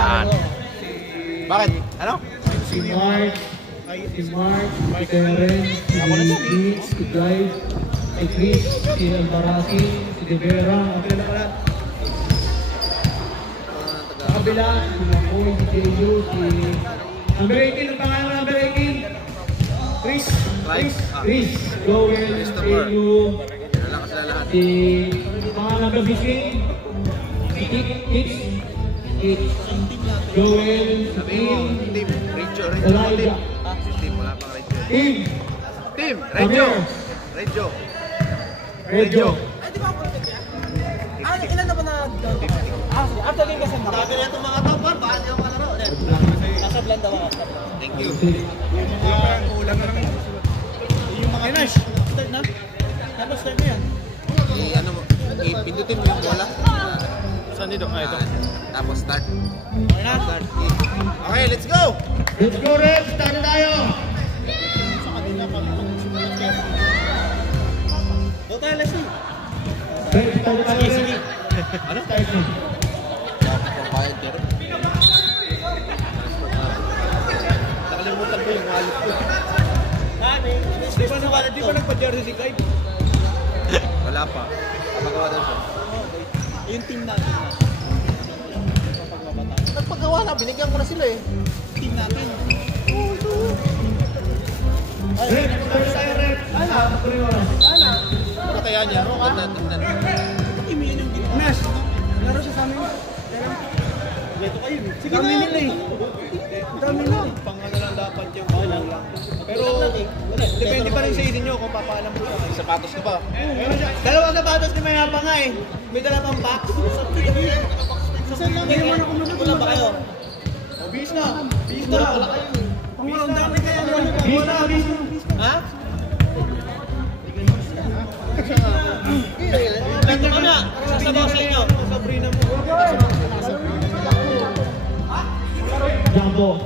Yan. Bakit? Ano? Si Mark, si Karen, si Vince, si Clive, si Chris, si Albaraki, si De Vera, sa kabila, si Makoy, si Jeju, si number 18, ang pangalan ng number 18? Chris, Joel, Jeju, si pangalan number 15, si Kit, Joel, si Tim, Elijah, Team, Regio. Ilan na ba na? After game kasi marami na itong mga top 1, baka hindi ako malaro. Nasa blend daw ako. Thank you. Kulang na lang yung mga finish. Start na? Tapos start na yan. Pindutin mo yung bola. Saan dito? Ito. Tapos start. Okay na? Okay, let's go! Let's go, Red! Start na tayo! Sa kanila kami pag-simulat kayo. Go tayo, Leslie. Red, start na tayo. Sige. Ano? Start na. Nakalimutan ko yung wallet ko. Di ba nagpa-jersey si Kai? Wala pa. Kapagawa daw siya. Yung team natin. Nagpagawa na, binigyan ko na sila eh. Team natin. Red, start na tayo, Red. Ano kaya niya? Tignan. Team yun yung ginawa. Mesh, laro siya sa amin. Beto kayo. Sige na. Dami na. Pangalan lang dapat yung pangalan. Pero, depende pa rin sa idin nyo kung papaalam po. Sapatos ko ba? Dalawang sapatos ni Mayapa nga eh. May dala pang box. Saan lang yun? Wala ba kayo? Bis na. Bis na. Ang dami kayo. Bis na. Ha? Beto ka na. Sasabaw sa inyo. Sabrina mo. Jumbo,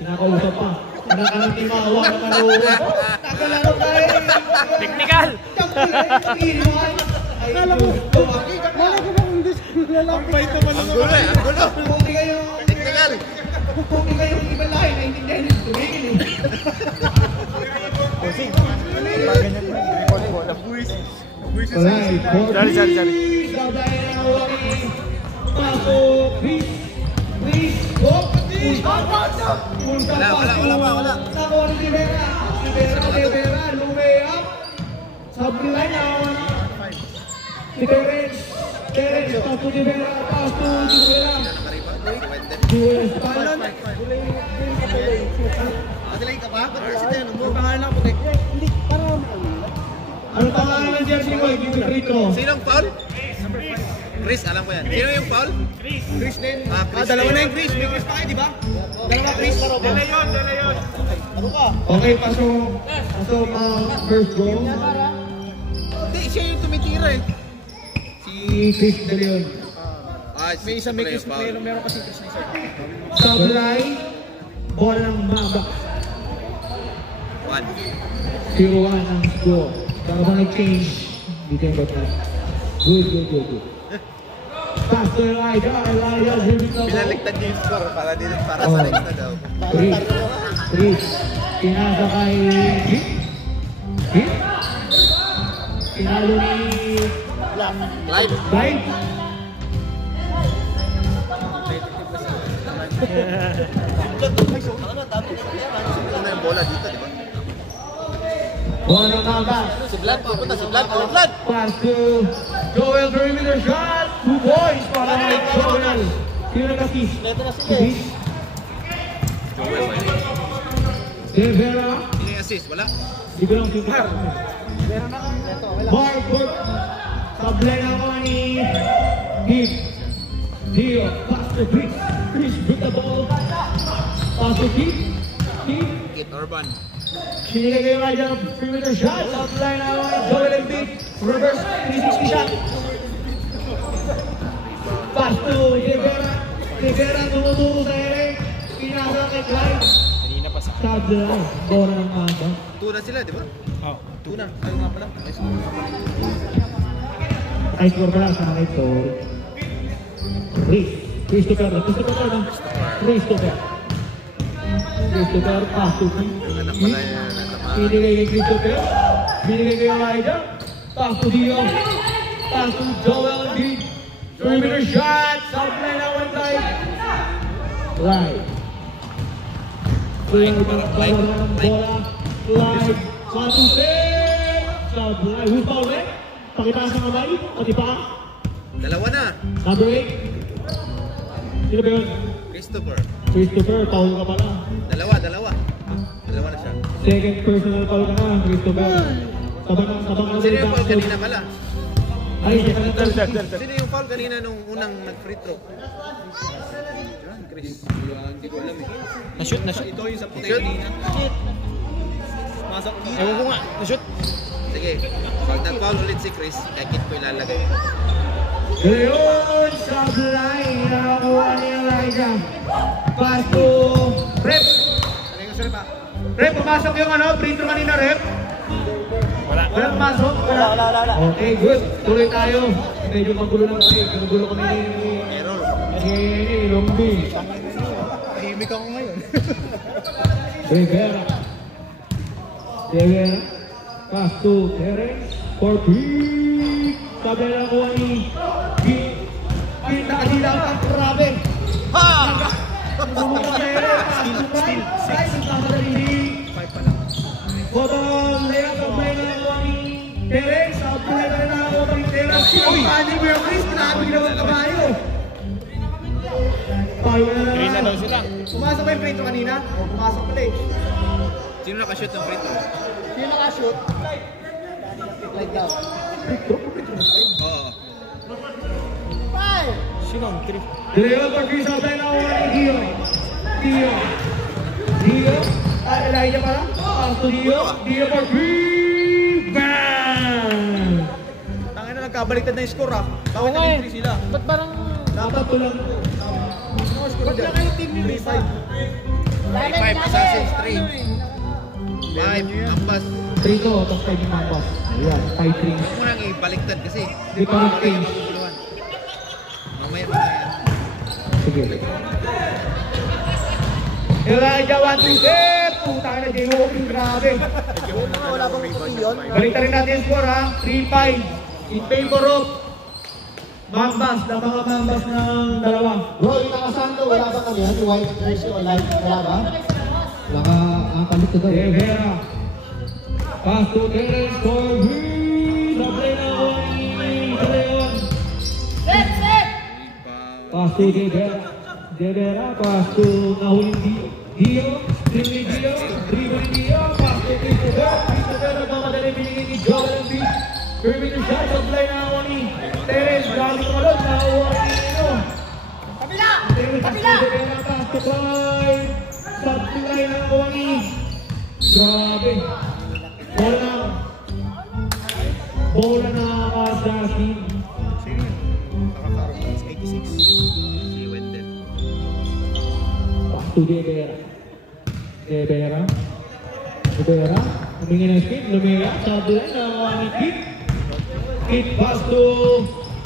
kinakausap pa. Anak-anak ni Mawa na manuwa. Tagalaro tayo. Technical! Akala mo. Wala ko bang hindi lalapit. Ang gulo eh, ang gulo! Puti kayo. Technical! Puti kayo yung iba lahat. Naintindihan nyo. Tumigil eh. Alright, Sorry. Gabay na awari. Pasok, Chris, go! Wala. Nakuha ni Rivera, lumea. Sablay na. Si Terence, pass to Rivera, Jules Palan. Delay ka pa? Ba't kasi tayo mo? Pangalan ako puti. Hindi, parang Ano pangalan ng jersey mo? Dito. Sinong foul? Chris, alam ko yan. Sino yung foul? Chris din. Chris Dalawa din. na yung Chris. May Chris pa kayo, di ba? Dalawa Chris. Dala yun. Ano ka? Okay, pasok first goal. Hindi, siya yung tumitira eh. Si Chris De Leon. May isa may Chris. Meron kasi Chris na isa. Sablay, bola ng Mamba. 1. 0-1 ang score. Para ba nag-change? Dito yung bata. Good. Pass to Elijah, Pinaligtad niya yung score para sa next na daw. Chris, pinasa kay Hit. Pinalo ni Live. Clive. Ito na yung bola dito, di ba? Bola ng Mamba. Si Vlad, pupunta si Vlad. Oh, Vlad! Pass to Joel, perimeter shot. 2 points para kay Joel. Sino nag-assist? Leto na sila Chris. Joel, may Rivera. Sino yung assist? Wala? Di ko lang tingnan. Meron na kami. Leto. Mark Burke. Sablay na ako ni Heath. Dio. Pass to Chris. Chris with the ball. Pass to Keith. Kit Orban. Sinigay kayo nga dyan ang perimeter shot. Sablay na ako ni Joel Embiid. Reverse 360 shot. Pass to Rivera. Rivera tumuturo sa ere. Pinasa kay Clyde. Kanina pa sa... Sablay. Bola ng Mamba. 2 na sila, di ba? Oo. 2 na. Ayaw nga pala. High score pala sa akin ito. Chris. Christopher, Christopher, pass to Keith. Binigay kay Christopher. Binigay kay Elijah. Pass to Dio. Pass to Joel Embiid. Perimeter shot. Supply na one side. Right. Bola. Right. Satu set. Supply. Who's foul eh? Pakitaas ng kamay. Pati pa. Dalawa na. Number 8. Sino ba yun? Christopher, foul ka pala. Dalawa na siya. Second personal foul ka na, Christopher. Sabang Sino yung foul kanina pala? Ay, Sino yung foul kanina nung unang nag-free throw? Chris. Hindi ko alam eh. Na-shoot. Ito yung sa puti kanina. Masok. Ewan ko nga, na-shoot. Sige, pag nag-foul ulit si Chris, kakit ko ilalagay. Ngayon, supply na nakuha ni Elijah. Pass to Rep. Rep, pumasok yung free throw kanina, Rep. Walang pumasok? Wala. Okay, good. Tuloy tayo. Medyo magulo lang kasi. Magulo kami ni Errol. Lombi. Tahimik ako ngayon. Rivera. Pass to Terence. For Pete. Sabi na nakuha ni Pete. Nakadila ang grabe. Ha! Bottom layup ang may nakuha ni Terence. Sabi na nakuha ni Terence. Paano mo yung Chris? Kinabi naman kabayo. Green na daw sila. Pumasok ba yung free throw kanina? O pumasok pala eh. Sino nakashoot ng free throw? Sino nakashoot? Like daw. Oo. Sino ang 3? Dalawa pa Chris ang tayo nakuha ni Dio. Elijah pala. Pass to Dio for Chris. Bang! Tangin na nagkabaliktad na yung score ah. Bakit naging 3 sila? Ba't parang... Dapat ko lang. Ba't na kayo team ni 3-5? 5 Assassins, 3. 5, ampas. 3 ko, tapos 5 yung mambas. Ayan, 5-3. Huwag mo nang ibaliktad kasi. Di pa rin change. Mamaya. Sige. Elijah, 1-2 step! Puta ka na, J-Walking, grabe. Wala bang opinion? Baliktad rin natin yung score ha. 3-5. In favor of Mambas, na mga Mambas ng dalawa. Bro, yung nakasando, wala bang ano yan? White jersey o light? Wala ba? Wala ka ang palit ko daw. Rivera. Pass to Terence for Green. Sablay na ako ni Leon. Pass to Rivera. Pass to nahuling Dio. Dribbling Dio. Pass to Christopher. Nagmamadali binigay ni Joel Embiid. Perimeter shot. Sablay na ako ni Terence. Grabe ko malod. Nahuwa ni Ino. Kabila! Pass to Clyde. Sablay na ako ni grabe. Bola na Assassin. Sino yun? Nakakaroon. 86. Si Wendell. Pass to Rivera. Humingi ng skip. Lumira. Sabi na nakuha ni Kit. Kit pass to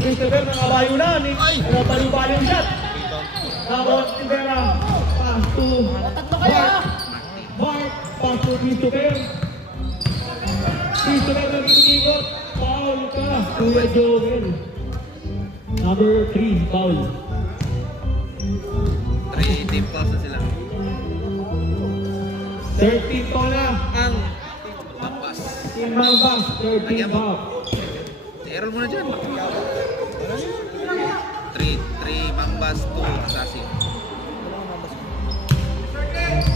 Christopher. Nakabayo na. Napaliw-baliw shot. Nakuha ni Rivera. Pass to Mark. Pass to Christopher. Christopher nag-iikot. Foul ka. Kuya Joel. Number 3, foul. 3 team fouls na sila. 13 foul na ang Ampas. Team Mambas. 13 foul. Si Errol muna dyan. 3 Mambas, 2 Assassin.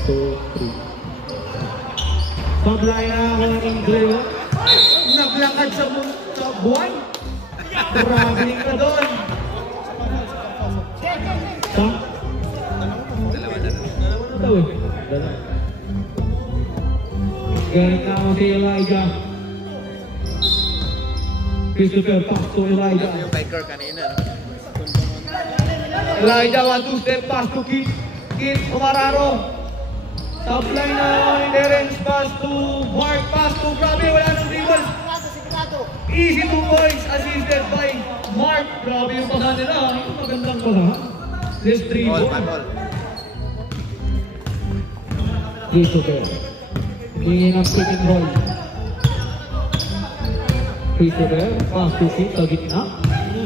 2, 3. Sablay na ako ng Ingleo. Naglakad sa buwan. Maraming ka doon. Dalawa na. Ito eh. Galing na ako si Elijah. Christopher, pass to Elijah. Ito yung kay Kerr kanina. Elijah, 1-2 step, pass to Kit. Kit, Umararo. Top line na ni Terence, pass to Mark, pass to grabe, wala nang dribble. Easy 2 points, assisted by Mark. Grabe yung pasa nila, magandang pasa. This 3 Ball, ball. ball. Christopher. Hingin ang pick and roll. Christopher, pass to kick sa gitna.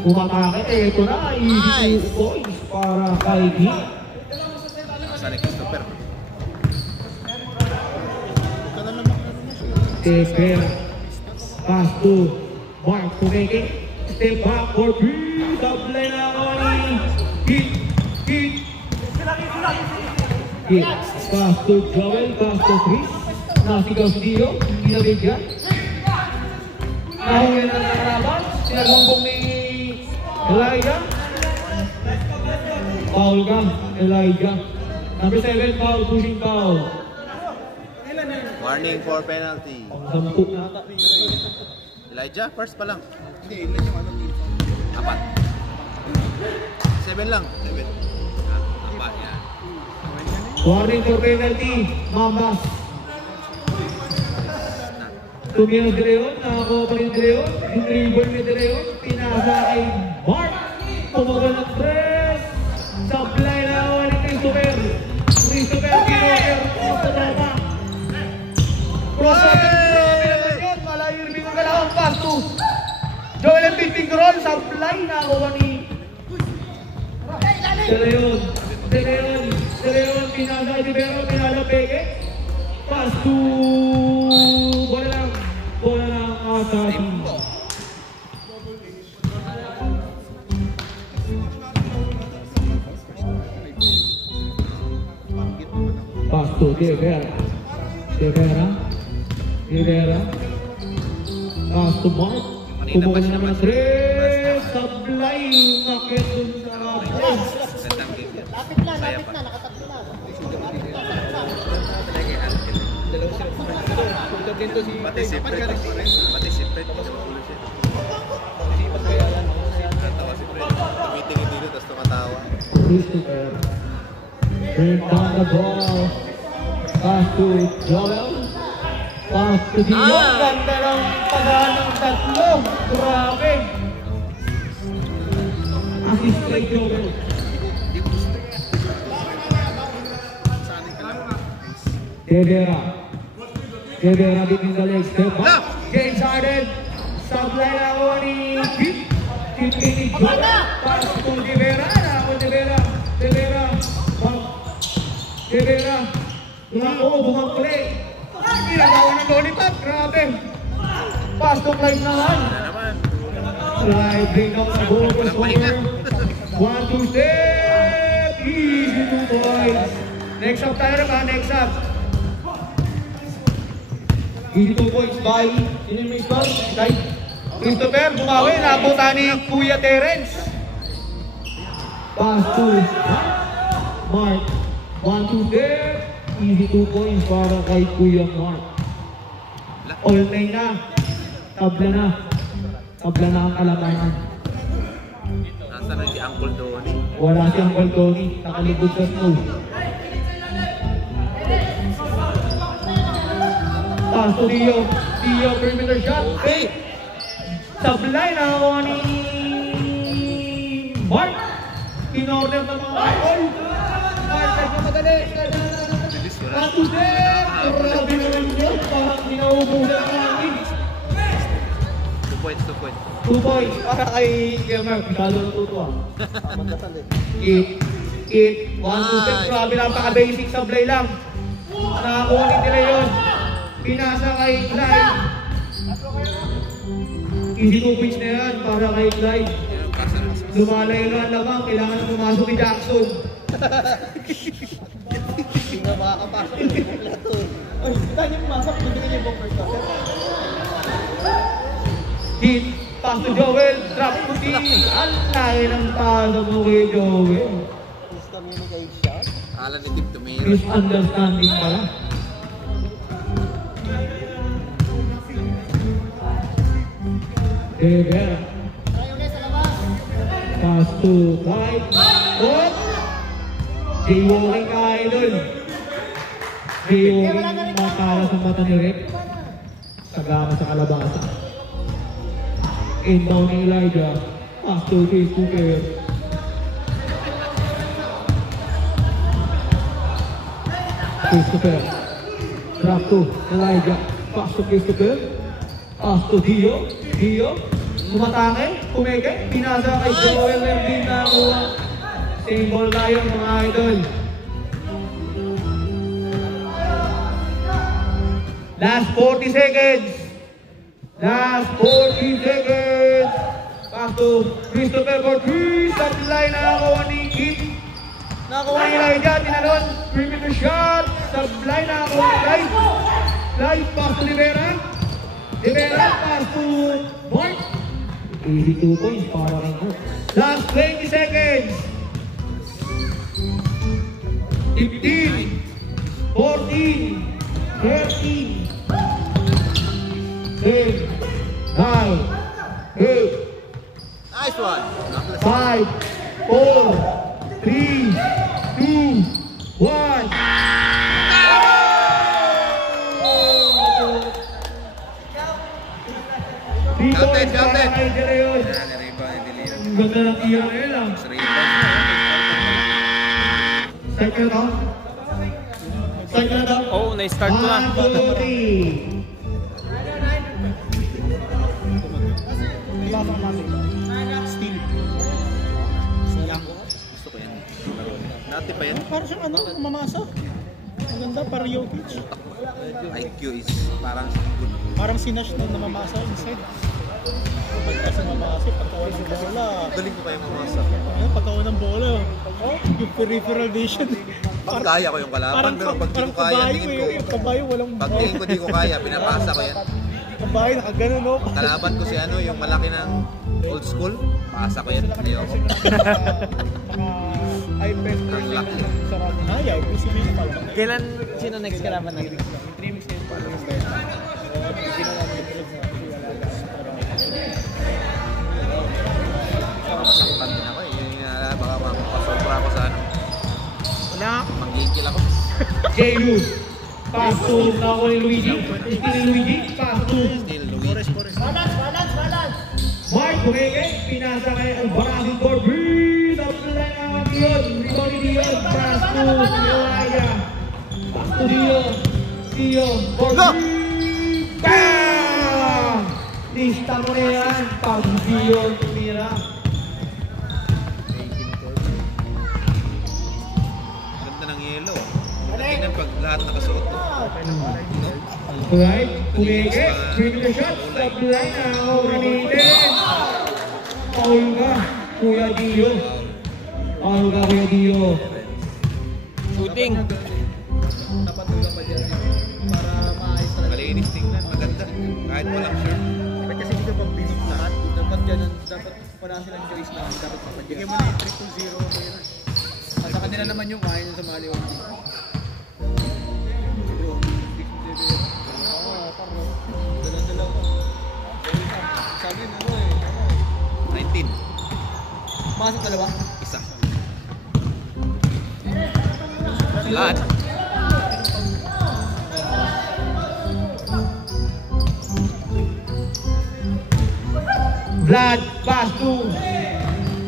Umatake, ito na, easy 2 points para kay King. Nasa ni Christopher. Teper, pass to Mark Tumeke. Step back for B. Double na ako ni Hit. Pass to Joel, pass to Chris. Nasigaw si Dio, hindi nabigyan. Nahuli na nakaraban, sinalumbong ni Elijah. Foul ka, Elijah. Number 7 foul, pushing foul. Warning for penalty. Pang-10 na. Elijah, first pa lang. Hindi, yun yung ano, team. 4. 7 lang. 7. 4 yan. Warning for penalty, Mambas. Tumiyang De Leon, nakakuha pa rin De Leon. Yung dribble ni De Leon, pinasa kay Mark. Tumagal ng press. Supply na ako ni Christopher. Christopher, Christopher, Christopher. Cross-up, grabe naman yun. Malayo rin yung kalawang pass to Joel Embiid, finger roll. Supply na ako ni De Leon. De Leon, pinasa kay Tibero, pinasa Peke. Pass to bola lang ata. Pass to Rivera. Pass to Mark. Kumuha na naman 3. Supply. Nakit dun sa box. Gandang game yan. Lapit na, nakatatlo na. Pati si Fred. Tumulong siya. Natawa si Fred. Tumitingin dito, tapos tumatawa. Christopher. Bring down the ball. Pass to Joel. Pass to Dio. Ganda ng paghaan ng tatlo. Grabe. Assist kay Joel. Rivera between the legs. Step back. James Harden. Supply na ako ni Pip. Pip ni Joel. Pass to Rivera. Rivera. Bumang play. Ginagawa ng lollipop. Grabe. Pass to Clyde naman. Clyde bring down the ball for score. 1-2 step. Easy 2 points. Next up tayo naman. Next up. Easy 2 points by Christopher. Bumawi. Napunta ni Kuya Terence. Pass to Mark. 1-2 step. Easy 2 points para kay Kuya Mark. All 9 na. Tabla na ang kalamangan. Nasa na si Uncle Donnie. Wala siyang Baltoni. Nakalubog sa snow. Pass to Dio. Perimeter shot. Hey! Sablay na ako ni Mark. In-order na mga ball. Mark, nagmamadali. Pass to them. Grabe naman yun. Parang dinaubusan ang hangin. 2 points. 2 points para kay Mark. Masyado natutuwa. 8. 1-2 step. Grabe, napaka-basic sablay lang. Nakakuha nila yun. Pinasa kay Clyde. Easy 2 points na yan para kay Clyde. Lumalayo na ang lamang. Kailangan na pumasok ni Jackson. Hindi nga makakapasok yung plato. Ay, kita niyo pumasok, bibigyan niyo yung bumper shot. Hit. Pass to Joel. Drop to D. Ang laki ng pasa mo kay Joel. Miscommunication. Alam ni Tip Tumira. Misunderstanding pala. Rivera. Pass to Clyde. Oh! Jaywalking ka, idol. Jaywalking matara sa mata ni Rick. Sagama sa kalabasa. Inbound ni Elijah. Pass to Christopher. Christopher. Drop to Elijah. Pass to Christopher. Pass to Dio. Dio. Tumatake. Kumeke. Pinasa kay Joel Lembin na kuha. Same ball tayo mga idol. Last 40 seconds. Last 40 seconds. Pass to Christopher Cortez. Sa line na nakakuha ni Kit. Nakakuha ni Elijah. Tinalon. 3-meter shot. Sa line na nakakuha ni Light. Light. Pass to Rivera. Rivera. Pass to Mark. 82 points para kang group. Last 20 seconds. 15. 14. 13. 10. 9. 8. Nice one. 5, 4, 3, 2, 1. Counted. Ang ganda ng iyo na yun lang. Second down. Second down. Oh, na-start ko na. 1, 2, 3. Steel. Siyang. Gusto ko yan. Dati pa yan. Parang siyang ano, mamasa. Maganda, parang Jokic. IQ is parang good. Parang sinash na namamasa inside. Pagkasa mamasa, pagkawan ng bola. Galing ko kayo mamasa. Pagkawan ng bola. Yung peripheral vision. Pag kaya ko yung kalaban, pero pag di ko kaya, tingin ko. Yung kabayo, walang Pag tingin ko di ko kaya, pinapasa ko yan. kabayo, nakagano no? Kalaban ko si ano, yung malaki ng old school. Pasa ko yan. Ayoko. iPad Ang laki. sarap. Ayaw, kasi may napalak. Kailan, sino next kalaban natin? 3 weeks na yun pala. Pag din ako, yun yung baka mapasobra ako sa ano. Wala. Manggigil ako. J. Luz. Pass to Nako ni Luigi. Still ni Luigi. Pass to Still, Luigi. Mark Kumeke. Pinasa kay Alvarado Corbin. Sa line naman Dion. Rebound ni Dion. Pass to Elijah. Pass to Dion. Dion. Corbin. Bam! Lista mo na yan. Pag Dion tumira. Ganda ng yelo. Tingnan pag lahat nakasuot ko. Right, Kumeke, bring the shot, stop the line, nakakawanitin. Paul ka, Kuya Dio. Paul ka, Kuya Dio. Shooting. Malinis tingnan, maganda. Kahit walang shirt. Kasi hindi ka pang binok lahat. Dapat ganun, dapat wala silang choice na dapat papadyan. Bigyan mo na yung 3-2-0. At sa kanila naman yung kaya nyo sa Maliw. Sabi na ano eh. 19. Masok dalawa? Isa. Lahat. Vlad, pass to.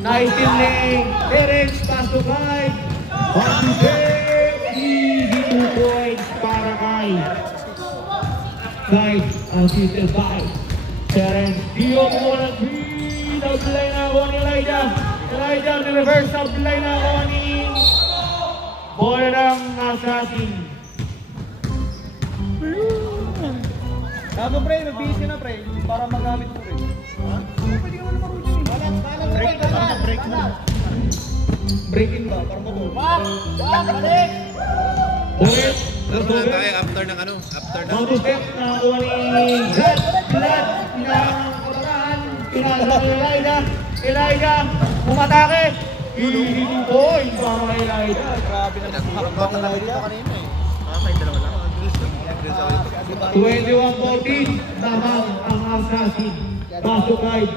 Nice stealing. Terence, pass to Kai. 1-2-10. Easy 2 points para Kai. Kai, assisted by Terence. Dio mo ng 3. Double na ako ni Elijah. Elijah, reverse double na ako ni bola ng assassin. Tama pre, mag-bihis ka na pre. Para magamit mo rin. Ha? Pwede ka naman mag-bihis. Break na lang, break na. Break in ba? Para mo balik! Ulit. Laro na tayo after ng ano, after ng... Mga step na kuha ni Vlad. Vlad, pinakabataan. Pinasa ni Elijah. Elijah, umatake. Easy 2 points para kay Elijah. Grabe na Pinag-hakbang na lang ito kanina eh. Kahit dalawa lang. 21-14, tamang ang assassin. Pasok kay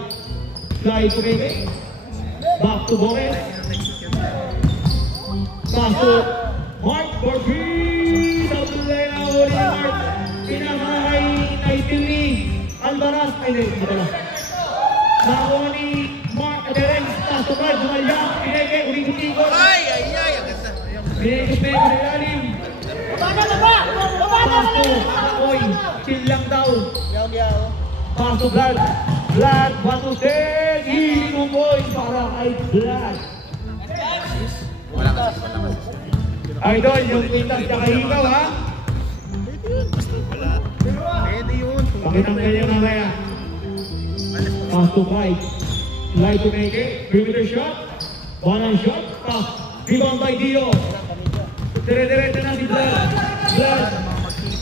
Kumeke. Back to Boris. Pasok Mark Corbin. Double line na ako ni Mark. Pinakahay na itili. Albaraz. Ay, hindi pala. Nakuha ni Mark Terence. Pasok kay Gumalya. Kumeke, uling-ulingon. Ay! Ang ganda. Pineke-peke na ilalim. Pasto, Oy, chill lang daw. Pass to Vlad. Vlad, 1-10. Easy 2 points para kay Vlad. Wala kasi. Idol, yung pintas niya kay Ikaw, ha? Pwede yun. Pakitang kayo mamaya. Pass to Mike. Light to make it. Perimeter shot. One shot. Pass. Rebound by Dio. Dire-diretso na si Vlad. Vlad.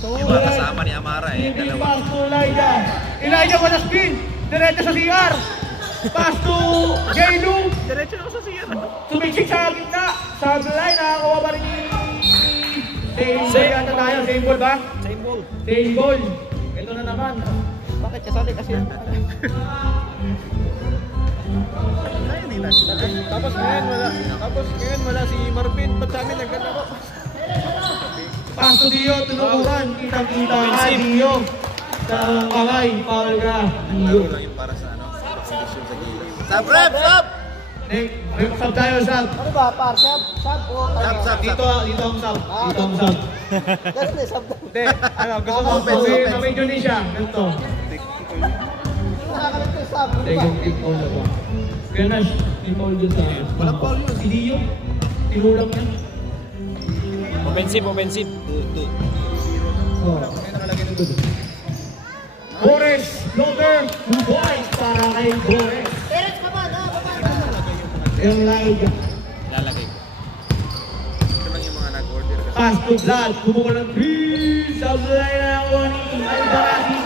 Iba kasama ni Amara eh. Hindi Dalawa. pass to Elijah. Elijah wala spin. Diretso sa CR. Pass to Jailu. Diretso na ako sa CR. Sumiksik sa gitna. Sa line, nakakawa pa rin ni... Same yata tayo. Same ball ba? Same ball. Same ball. Ito na naman. Bakit kasali kasi yan? Kaya nila. Tapos ngayon wala si Marvin. Ba't sa amin naglalaro? Pass to Dio. Tunukuran. Kitang-kita ka, Dio. Sa kamay. Foul ka. Dio. Laro lang yung para sa ano. Substitution sa gilid. Stop, rep! Stop! Sub tayo, sub. Ano ba, par? Sab o Stop, stop, Dito stop. ang sub. Dito ang sub. Ganun eh, sab. Hindi. Ano, gusto mo Offense, offense. Sa Indonesia. Ganito. Nakakalit ko yung sab. Ano ba? Second kick all na ba? Kaya na, i-foul dyan sa... Walang foul yun. Si Dio. Tinulang yan. Offensive, offensive. Oh. Boris, floater, 2 points para kay Boris. Terence ka ba? Yung live. Lalagay ko. Ito lang yung mga nag-order. Pass to Vlad, kumuha ng 3. Sablay na ako ni Alvarado.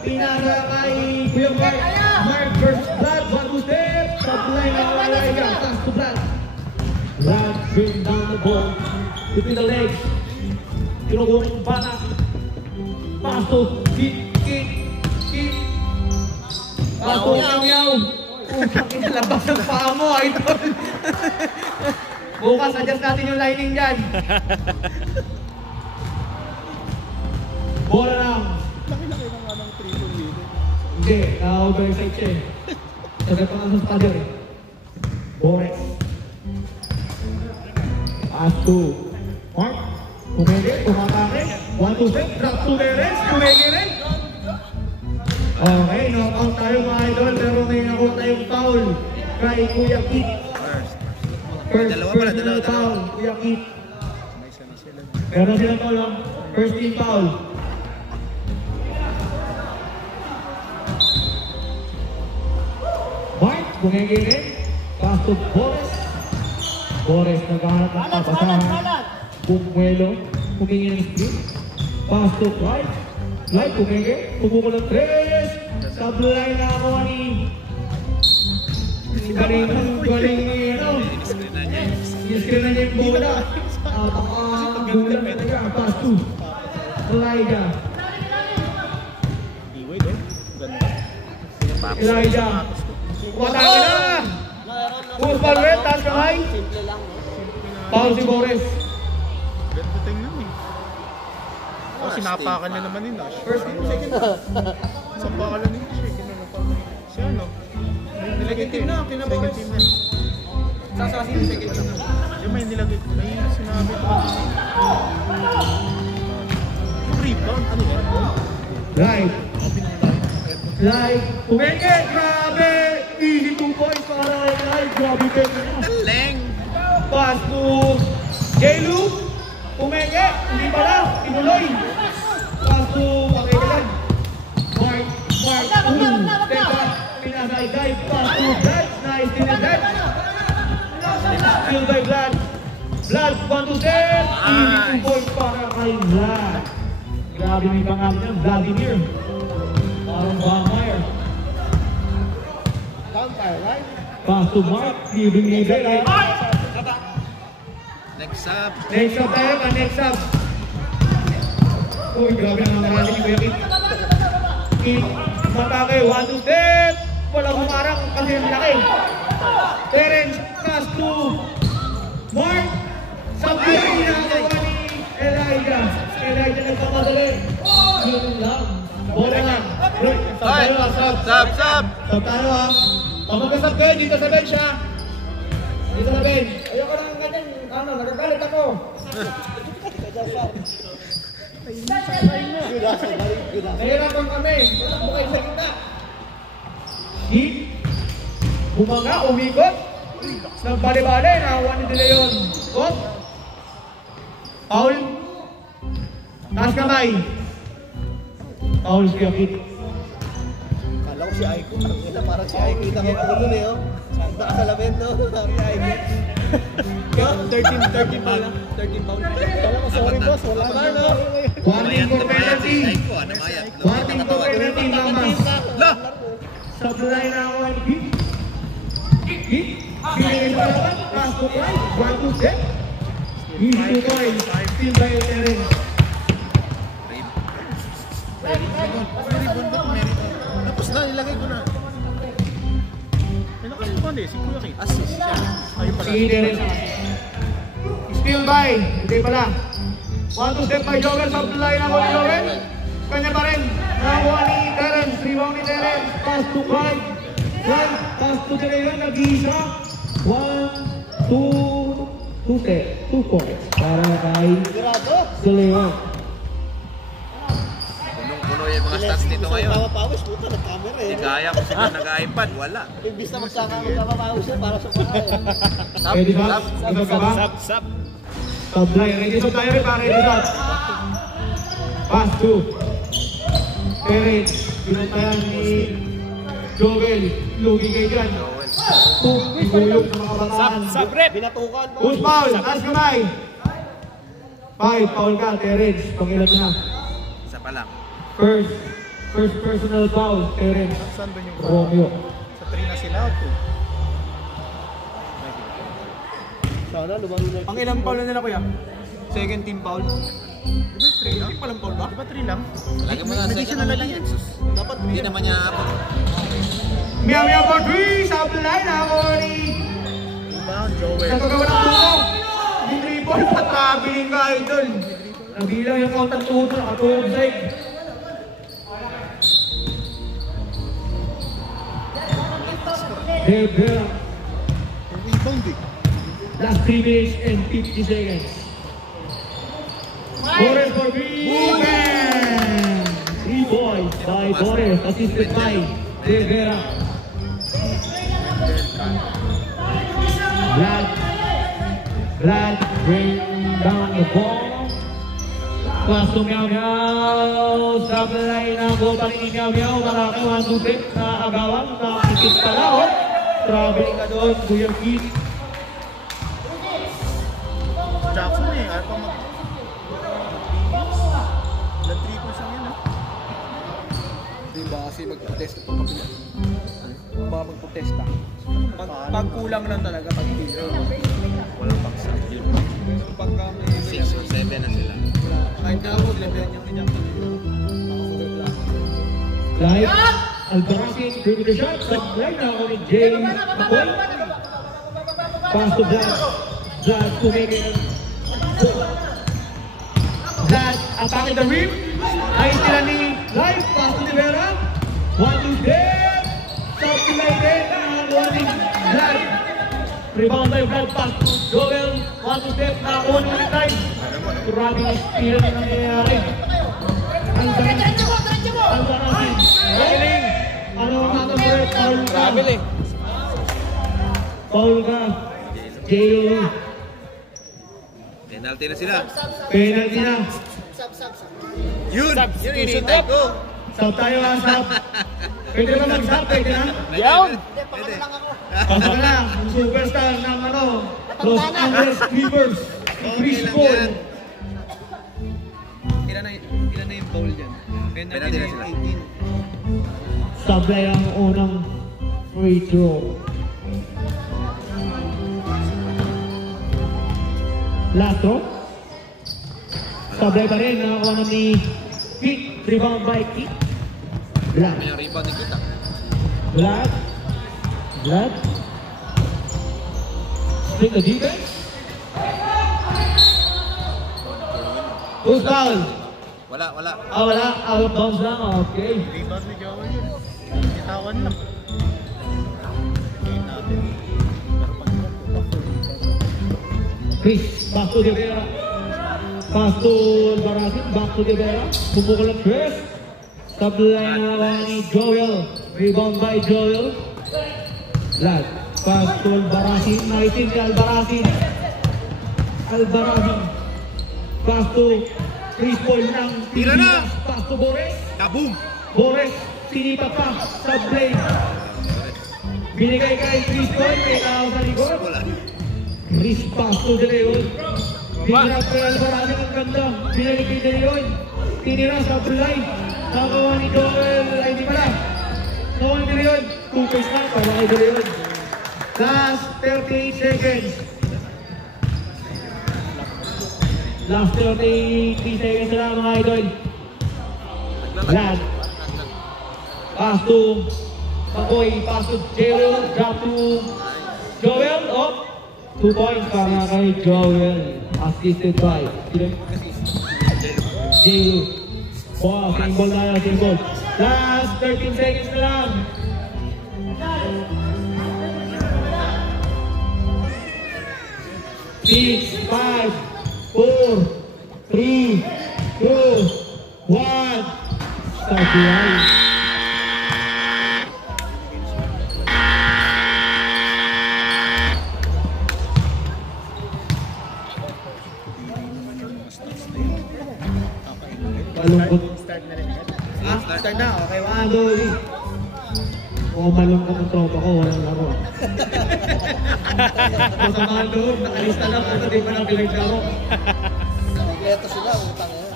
Pinasa kay Kuya Mark. Mark versus Vlad, 1-2-step. Sablay na ako ni Pass to Vlad. Vlad, bring down the ball. Between the legs. Tinukuha ng bana. Pass to kick. Pass to Yaw. Labas ng paa mo, idol. Bukas, adjust natin yung lining dyan. Bola lang. Laki-laki ng anong triple lead. Hindi, na-oversight siya eh. Sabi pa nga sa spotter eh. Borex. Pass to Mark. Kumende, tumatake. 1-2-3, drop to Teres. Kumende rin. Okay, knockout tayo mga idol, pero may nakuha tayong foul kay Kuya Kit. First Dalawa pala, personal dalawa. foul, Kuya Kit. Pero sila foul, no? First team foul. Mark, bumigilin. Pass to Boris. Boris, naghahanap ng papasahan. Bumuelo, humingi ng split. Pass to Clyde. Clyde, humingin. Pumukul ng 3. Sablay na ako ni... Galing ni ano. Iniscreen na niya yung bola. Gulang talaga. Pass to Elijah. Elijah. Watake na! Football red, taas kamay. Foul si Boris. Ganda tingnan eh. Oh, sinapakan niya naman ni Nash. First team, second team. Sampakan lang ni Nash. Kinalapakan niya. Si ano? Nilagay team na. Second team na. Sasasin yung second team. Yung may nilagay. May sinabi ko kasi. Yung rebound. Ano yan? Live. Live. Umenge, grabe. Easy 2 points para kay Live. Grabe kayo na. Leng! Pass to Jailu. Umenge, hindi pala. Tinuloy. Pass to Pakailan. Mark. Teka, pinasay guy. Pass to Vlad. Nice din ang Vlad. Still by Vlad. Vlad, 1-2-10. Easy 2 points para kay Vlad. Grabe may pangalan niya. Vladimir. Parang Bangmeier. Pass to Mark. Giving me the line. Next up. Next up tayo pa, next up. Uy, grabe naman marami ni Kuya Kit. Kit, matake, 1-2-step. Walang humarang kasi ang laki. Terence, pass to Mark. Sabi ang ginagawa ni Elijah. Elijah nagkamadali. Yun lang. Bola lang. Hoy! Stop! Sab tayo ha. Pag mag-sab kayo, dito sa bench ha. Dito sa bench. Ayoko lang ganyan. Ano, nagagalit ako. bale-bale, nakakuha ni De Leon. Hop. Foul. Taas kamay. Foul si Akit. Kala ko si Aiko. Parang si Aiko. Kita ko ako dun eh. Nakasalamin, no? Parang si Aiko. 13 pa lang. 13 pound. Kala ko, sorry boss. Wala ka na. Warning for penalty. Warning for penalty, Mama. Supply na ako ang hit. Hit. Pinagin pa naman. Pass to right. 1 to set. Easy to point. Still by Eren. Tapos na, ilagay ko na. Ano kasi yung pandi? Si Kuya Kate. Assist siya. Ayun pala. Si Eren. Still by. Hindi pala. 1 to set by Joel. Supply na ako ni Joel. Kanya pa rin. Nakuha ni Terence. Rebound ni Terence. Pass to Clyde. Clyde. Pass to Terence. Nag-iisa. 1, 2 points. Para kay De Leon. Punong-puno yung mga stats nito ngayon. Magpapawis, puta, nag-camera eh. Hindi kaya kung sino nag-iPad, wala. Imbis na magpapawis yan para sa pagkain. Ready ba? Iba ka ba? Sap. Supply. Ready sa tayo rin. Ready ba? Pass to Terence. Pinuntayan ni Joel. Lugi kayo dyan. Igulog sa mga bataan. Sap, rep. Binatukan. Push foul. Taas kamay. 5. Foul ka, Terence. Pangilan mo na. Isa pa lang. First personal foul, Terence. Saan ba yung Romeo. Sa 3 na sila o 2? Sana, lumaro na. Ang ilang foul na nila kuya? Second team foul? Di ba 3 lang? Palang foul ba? Di ba 3 lang? Lagi mo na second na lang yan. Dapat Hindi naman niya abot. Meow meow for 3. Supply na ako ni... rebound, Joel. Sa paggawa ng tuko. Yung 3 points at nakabiling ka, idol. Nabilang yung countang tuto. Nakatulog sa'yo. Debel. Rebound eh. Last 3 minutes and 50 seconds. Borges for Big 3 points by Borges, assisted by De Vera. Vlad bring down the ball. Pass to Meow Meow. Supply ng ball pa rin ni Meow Meow. Malaki 1, 2, 3 sa agawan. Nakikit pala oh. Traveling ka doon, Kuya Keith. Jackson eh. Ayaw pa mag... Ilang 3 points lang yan ah. Di ba kasi magprotesta pa kapila? Baka magprotesta. Pag kulang lang talaga pag hindi. Walang paksa. Pagka may... 6 or 7 na sila. Kahit na ako, ilabihan niyang inyang Live, Albarazin, perimeter shot, supply na ako ni Jay Makoy. Pass to Vlad. Vlad to make it. Vlad, attacking the rim. Ayun sila ni Live, pass to Rivera. 1, 2, 3. Supply din, nakakuha ni Vlad. Rebound by Vlad, pass to Joel. 1, 2, 3, nakakuha ni Time. Grabe na stila na nangyayari. Albarazin. Galing. Ano ang mga number? Foul ka. Travel eh. Foul ka. J.O. Penalty na sila. Penalty na. Yun! Yun Substitution inihintay ko. Stop tayo ha, stop. Pwede ba mag-stop? Pwede na? Yawn! Pwede. Pasok na. Ang superstar ng ano, Los Angeles Clippers. Chris Paul. Ilan na yung foul dyan? Penalty na sila. 18. Sablay ang unang free throw. Last throw. Sablay pa rin. Nakakuha na ni Pete. Rebound by Pete. Vlad. May rebound ni kita. Vlad. Split the defense. Who's foul? Wala. Wala. Out of bounds lang. Okay. Rebound ni Joel yun. Kitawan lang. Chris, back to De Vera. Pass to Albarazin, back to De Vera. Pumukul ang Chris. Sablay na naman ni Joel. Rebound by Joel. Vlad. Pass to Albarazin. Naitin ni Albarazin. Albarazin. Pass to Chris Paul ng Tira na! Pass to Bores. Kaboom! Bores. Sinipa pa sa blade. Binigay kay Chris Paul. May tao sa likod. Chris pass to De Leon. Binirap kay Albarazin ang ganda. Binigay kay De Leon. Tinira sa line. Nakawa ni Joel. Ay di pala. Nakawa ni De Leon. 2 points na para kay De Leon. Last 38 seconds. Last 33 seconds na mga idol. Last. Pass to Pakoy. Pass to Jero. Drop to Joel. Up. 2 points para kay Joel. Assisted by Jero. Wow, same ball na yan, same ball. Last 13 seconds na lang. Six, 5, 4, 3, 2, 1. Start the line. Malungkot. Start na rin. Start na, okay. Doli. Mukhang malungkot ang tropa ko, walang laro. Masama ang loob, nakalista lang kung hindi pa nang pinaglaro. Kompleto sila, utang yan.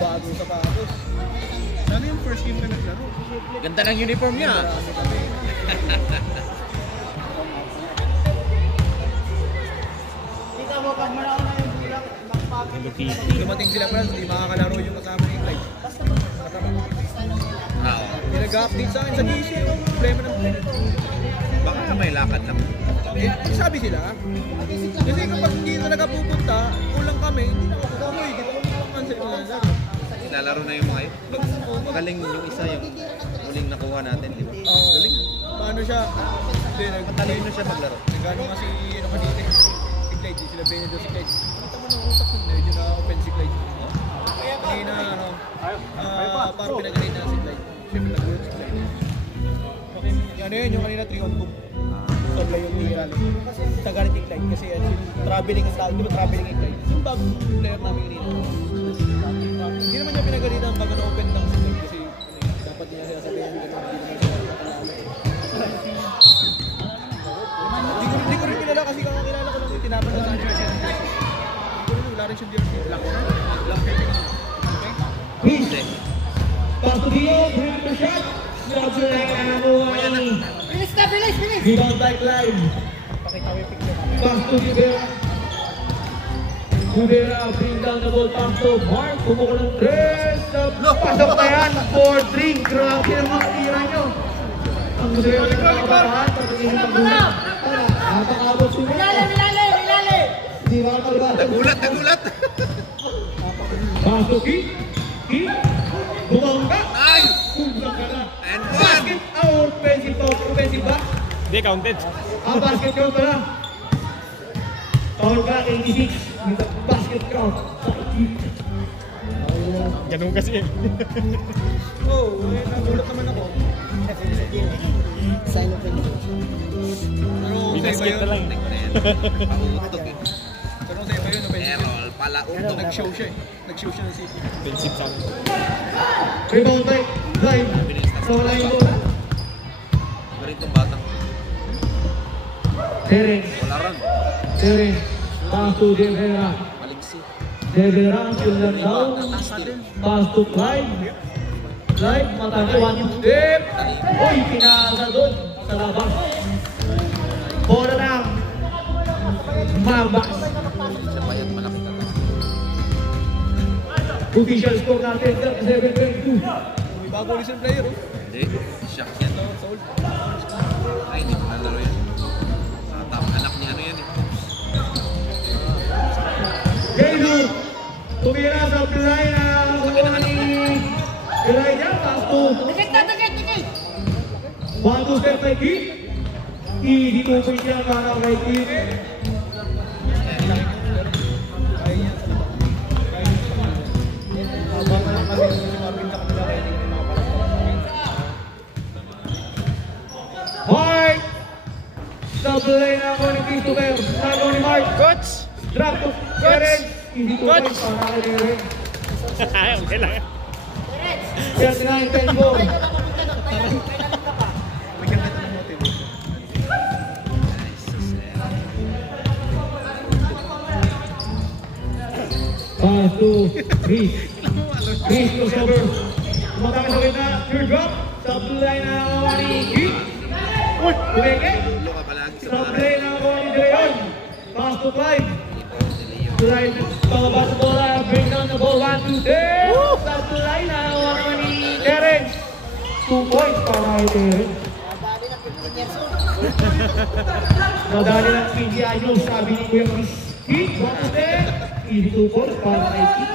Bago sa patos. Sana yung first game na naglaro? Ganda ng uniform niya. Dumating sila pa, hindi makakalaro yung kasama ni Clyde. Nag-update sa akin sa GC yung problema ng play. Baka may lakad lang. Eh, sabi sila, kasi kapag hindi talaga pupunta, kulang kami, hindi na ako kamoy, hindi ko cancel ko lang. Lalaro na yung mga yun. Magaling yung isa yung muling nakuha natin, di ba? Galing. Paano siya? Hindi, Matalino siya maglaro. nagano nga si Clyde, si sila Benito, si Clyde. Nakita mo ng usap nun, medyo na-open si Clyde. Kanina, parang pinagaling na si Clyde. Siyempre nag-work si Clyde. Ano yun, yung kanina 3-on-2. Sobra yung tira. Tagalit ni Clyde kasi traveling ang tawag. Di ba traveling ni Clyde? Yung bagong player namin kanina. Hindi naman niya pinagalitan pag na-open lang si Clyde kasi dapat niya siya sabihin hindi naman Hindi ko rin kilala kasi kakakilala ko lang yung tinapan sa jersey. Wala rin siyang jersey. Please. Pass to Dio, bring the shot. Stop the line na nakuha ni Rebound by Clyde. Pass to Rivera. Rivera bring down the ball. Pass to Mark. Pumukul ng 3. Pasok na yan for 3. Grabe ang mga tira nyo. Ang gusto yung nagkakabahan. Pagkakinin ang gulat. Napakabot si Rivera. Di ba kalbatan? Nagulat! Pass to Keith. Bumangga. Nice! Kumbang ka na. And Basket out. Offensive ba? Hindi, counted. Basket count pala. Foul ka, 86. Basket count. Ganun kasi eh. Oh, nagulat naman ako. Sign of it. Pero Binasket na lang. Pautok eh. Pero sa'yo ba yun? Errol pala utok. Nag-show siya eh. Nag-show siya ng City. Offensive sound. Rebound by Clive. So wala yung ball. Ganitong batang. Terence. Wala rin. Terence. Pass to De Vera. Maliksi. De Vera. Shoulder down. Pass to Clive. Clive. Matangay. 1 step. Uy, pinasa doon. Sa labas. Bola na. Mabas. Siya pa yan malaki ka. Official score natin. 7-22. May bago ulit siyang player oh. Hindi. Shock yan. Sold. Ay, hindi ko nalaro yan. Anak niya ano yan eh. Gaylo. Tumira sa play na kuha ni Elijah. Pass to. 1-2 step by Keith. Hindi po po siya para kay Keith. Kaya niya sa labas. Habang na lang kasi si Marvin sa kanila kaya hindi ko makapalag. Mark! Double line na ako ni Christopher. Sago ni Mark. Coach! Drop to Terence. Hindi to Coach! para kay Terence. Okay lang. 39-10-4. Pass to Chris. Chris to server. Tumatama sa gitna. Third drop. Double line na ako ni Keith. Kumeke. Double line na ako ni Dreon. Pass to Clyde. Clyde. Pangabas sa bola. Bring down the ball. 1, 2, 10. Double line na ako ni Terence. 2 points para kay Terence. Nadali ng 20 anyos. Sabi ni Kuya Chris. Keith. 1, 2, 10. Easy 2 points para kay Keith.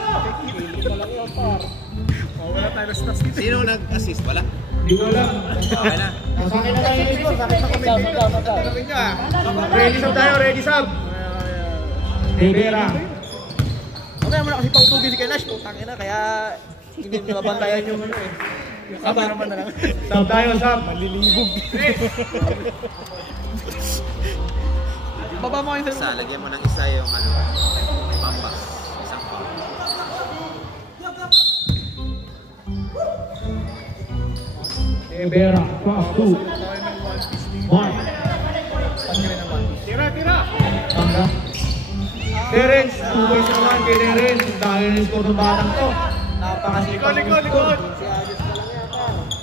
Sino nag-assist? Wala? Hindi ko alam. Okay na. Sa akin na tayo nito. Sa akin na kami. Ready sub tayo, ready sub. Rivera. Mamaya mo na kasi pautugin si Kailash. Putang ina, kaya hindi nabantayan yung ano eh. Saba naman na lang. Sub tayo, sub. Malilibog. Baba mo kayo sa Isa, lagyan mo ng isa yung ano, pampas. Isang pampas. Rivera, pass to Mark. Tira! Tangga. Terence, 2 points naman kay Terence. Dahil na score ng batang to. Napakasipag. Likod!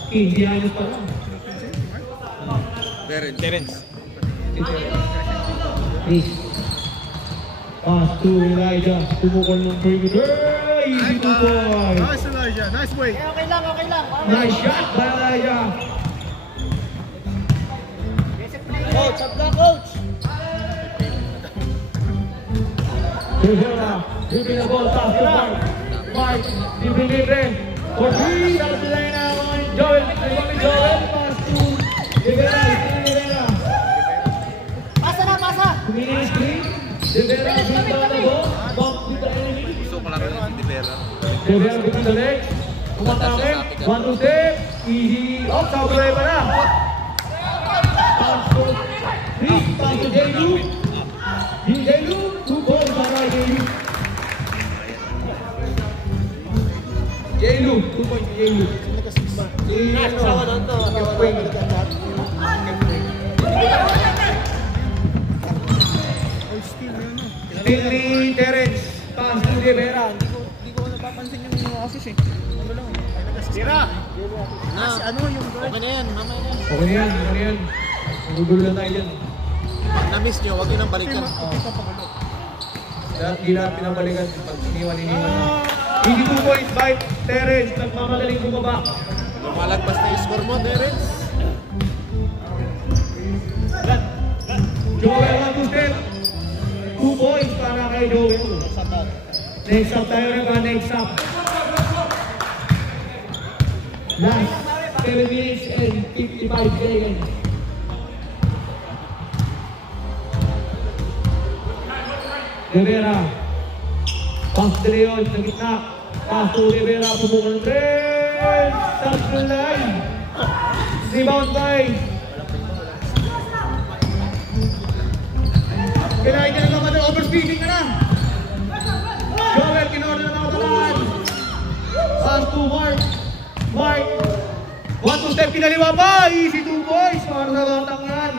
Hindi ayos pa lang. Terence. Chris. Pass to Elijah. Tumukol ng perimeter. Easy 2 points. Nice, Elijah. Nice way. Okay lang. Nice shot by Elijah. coach, sabla coach. Rivera, dribbling the ball past to Mark. Mark, dribbling libre. For 3, that's the line now on Joel. Pass to Rivera. Pasa. Kumini screen. Rivera, bring down the ball. Bump to the enemy. Gusto ko lang rin si Divera. Rivera between the legs. Kumatake. 1, 2 step. Easy. Up, sa ulay pa na. Pass to 3. Pass to J.Lu. J.Lu. 2 balls para J.Lu. J.Lu. 2 points J.Lu. Asawa doon to. Stingley Terence. Pass to Rivera. Hindi ko napapansin yung mga assist eh. Ano lang. Tira! Ano yung guard? Okay na yan, mamaya na yan. Okay na yan. Magugulo lang tayo dyan. Pag na-miss nyo, huwag nyo nang balikan. Hindi na pinabalikan pag iniwan. Hindi 2 points by Terence. Nagmamadaling bumaba. Lumalagpas na yung score mo, Terence. Joel 1 to step. 2 points para kay Joel. Next up tayo rin ba? Next up. Last 7 minutes and 55 seconds. Rivera. Pass to Leon sa gitna. Pass to Rivera. Pumukul rin. Stop the line. Rebound by. Kailangan ka na naman ng overspeeding ka na. Joel, kinorder na mga talaan. Pass to Mark. Mark. 1 to step kinaliwa pa. Easy 2 points. Para sa batang yan.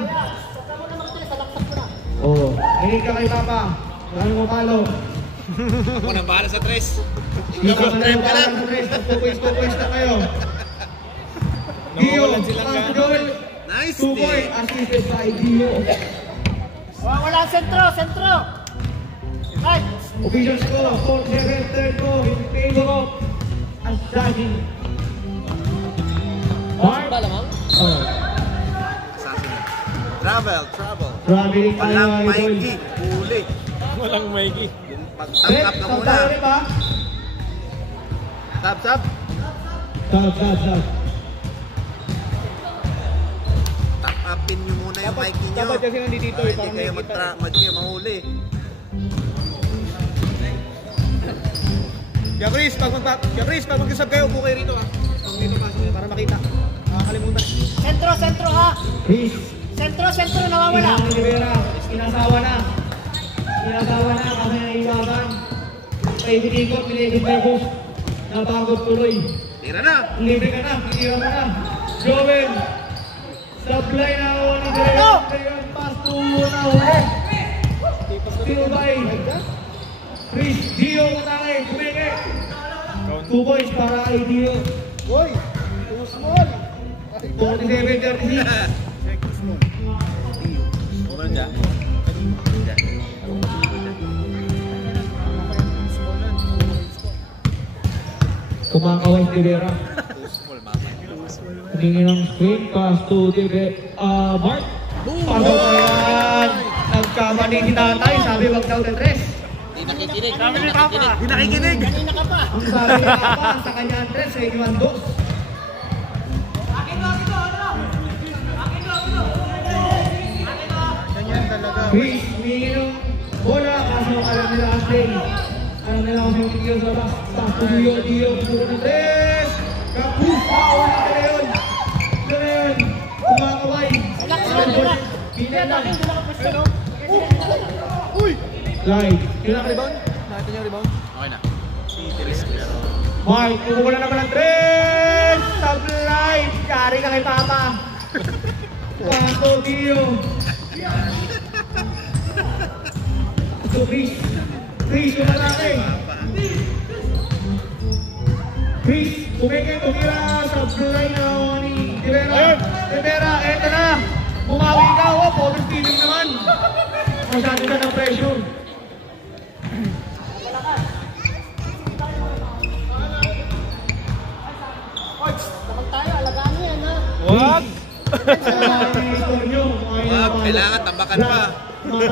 Oo. Hinig ka kay Papa. Ano mo palo? Ako nang bahala sa tres. Ikaw ka na yung parang sa rest. 2 points na kayo. Dio. Pass to Joel. Nice 2 points. Assisted by Dio. Wala sentro. Right. Official score, 4-7, third goal in favor of Assassin. Mark? Assassin. Travel. Traveling tayo, Walang idol. Mikey. Huli. Walang Mikey. Yung pagtangkap na muna. Tayo rin ba? Sab. Sab. Tap upin nyo muna yung Mikey nyo. Dapat kasi nandito Para eh, hindi kayo parang hindi kayo mahuli. Kaya Chris, pag mag-usap kayo, upo kayo rito ah. Pag dito kasi para makita. Nakakalimutan. Sentro ha. Chris. Sentro nawawala. Inang Rivera. Inasawa na kasi naiwasan. Kay Binikot, Marcos. Napagod tuloy. Tira na. Libre ka na, tira mo na. Joel. Supply na ako ni Drayon. Pass to na ulit. Still by Chris. Dio matangay. Kumenge. 2 points para kay Dio. Boy, too small. 47-36. Meron dyan. Kumakaway si Rivera. Small mama. Humingi ng screen pass to Mark. Pasok na yan. Nagkamali si tatay. Sabi wag daw na 3. Di nakikinig. Sabi ni Papa. Di nakikinig. Kanina ka pa. Ang sabi ni Papa sa kanya ang 3 sa inyo ang 2. Ganyan talaga. Chris, humingi ng bola. Kaso alam nila Ashley. Alam nila kung sino tingin sa box. Pass to Dio. Pasok ng 3. Kapus. Wala ka na yun. Kumakaway. Pinan lang. Slide. Kailan ka rebound? Nakita niyo rebound? Okay na. Si Teres pero... Mark, kumukuha naman ng 3! Supply! Kari ka kay Papa! Pato, Dio! So, Chris! Chris, yung malaki! Chris, tumira! Supply na ako ni Rivera, eto na! Bumawi ka! Oversteaming naman! Masyado ka ng pressure! Wag! Kailangan tambakan pa. Wag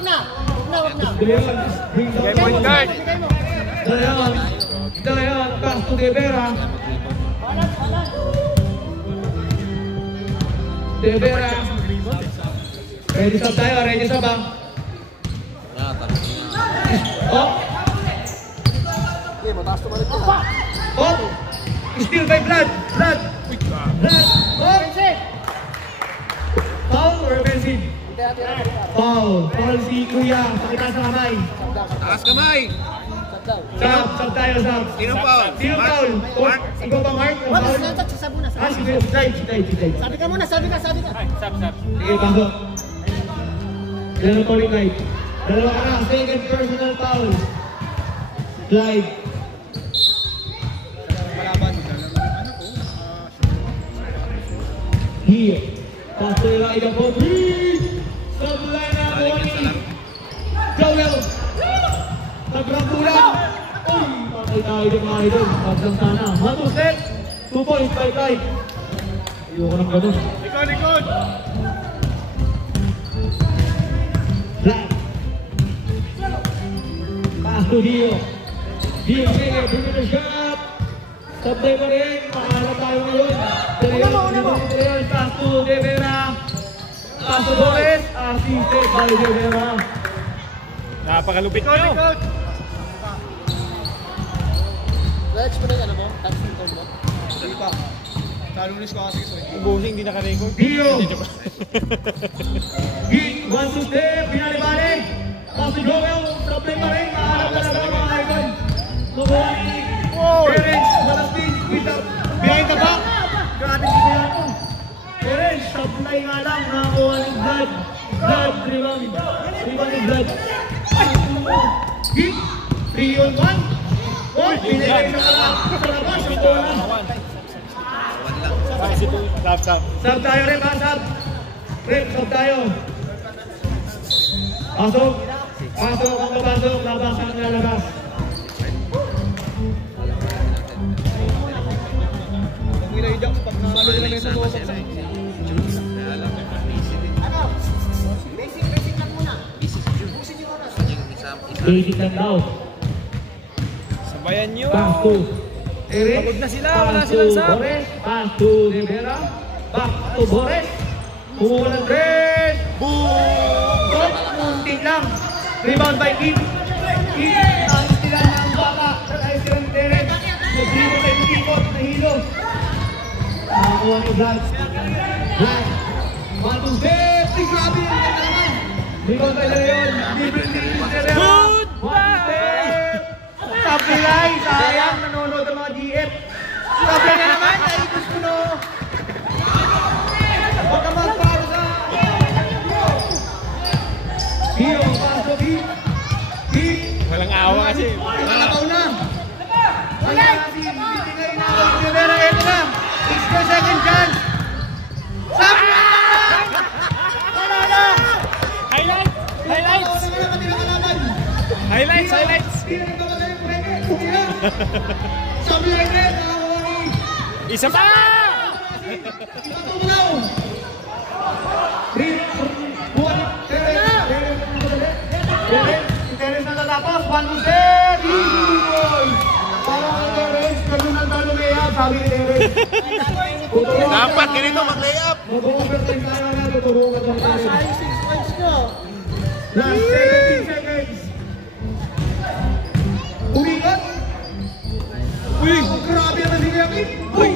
na. Game point guard. Dayan, pass to Rivera. Rivera. Ready sub tayo, ready sub ah. Oh! Okay, mataas to balik. Oh! Steal by Vlad! Vlad! Oh! Foul or offensive? Foul. Foul si Kuya. Pakita sa kamay. Taas kamay. Sub tayo, sub. Sino foul? Sino foul? Mark? Ikaw ba, Mark? O foul? Ah, si Dave. Sabi ka muna. Sab. Sige, pasok. Ilan ang calling night? Dalawa ka na. Second personal foul. Slide. Here. Pass to Elijah po. Sablay na po ni Joel. Nagrambulan. Uy! Patay tayo din mga idol. Paglang sana. 1 set. 2 points by Clyde. Ayoko ng ganun. Likod! Black. Pass to Dio. Dio, sige, bring the shot. Sablay pa rin. Makahalap tayo ngayon. Pass to Rivera. Pass to Torres. Assisted by Rivera. Napakalupit nyo. Let's put it, ano mo? Touch yung code mo? Hindi pa. Kalunis ko kasi so. Ubusing, hindi naka-record. Dio. Hit. 1 to step. Pinalibalik. Pass to Joel. Sablay pa rin. Makahalap na lang mga idol. Lubuhan ni Terence. Malastin. Behind the back. Grabe si Kuya ako. Terence, supply nga lang. Nakakuha ni Vlad. Vlad, rebound. Rebound ni Vlad. Hit. 3-on-1. Oh, pinigay na lang. Sa labas. Ang bola. Sab. Sub tayo rin, ha? Sub. Rip, sub tayo. Pasok. Pasok ang papasok. Labas ang lalabas. Nilaidak pag nalo na may sa bawah. Basic lang daw. Sabayan nyo. Pass to Eric. Pagod na sila, Pass wala to silang sub. Boris. Pass to Rivera. Back to Boris. Kumuha ng 3. Boom! Stop! Muntik lang. Rebound by Keith. Keith. Ang sila ng baka. Ay sila ni Terence. nakuha ni Vlad. Vlad. 1-2 step. Ay, grabe. Ang ganda naman. Rebound by De Leon. Libre ni De Leon. 1 step. Supply. Sayang. Nanonood ang mga GF. Supply na naman. Naibos ko no. Huwag ka magparo sa... Dio. Paso. Walang awa kasi. Nakataw na. Kaya natin. Bitigay na. Rivera, ito na. 6 second chance. Sabi na! Wala na! Highlights! Highlights! Highlights! Highlights! Sabi na rin. Nakakuha ni. Isa pa! Tumulaw. Teres na natapos. 1-2 step. Easy boy. Parang ang Teres. Kalunang-talo layup. Sabi ni Teres. Dapat ganito mag-layup. Mag-overtime tayo na. Tutulungan lang tayo. Ayos 6 points nyo. Last 17 seconds. Umikot. Uy! Grabe naman si Yakin. Uy!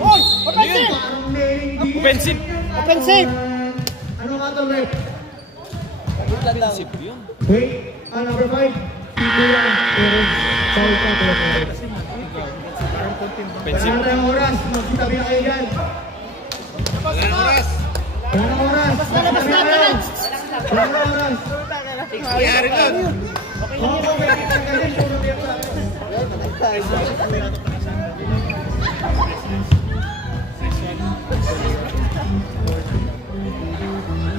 Offensive! Parang nailing di. Offensive! Offensive! Ano nga ito, Rep? Offensive yun. Wait, number 5. Tito yan. Pero, foul ka, pero. Offensive. Wala tayong oras. Magkitabi na kayo dyan. Wala na oras. Wala na oras. Wala na oras. Nangyari doon. Oo, okay.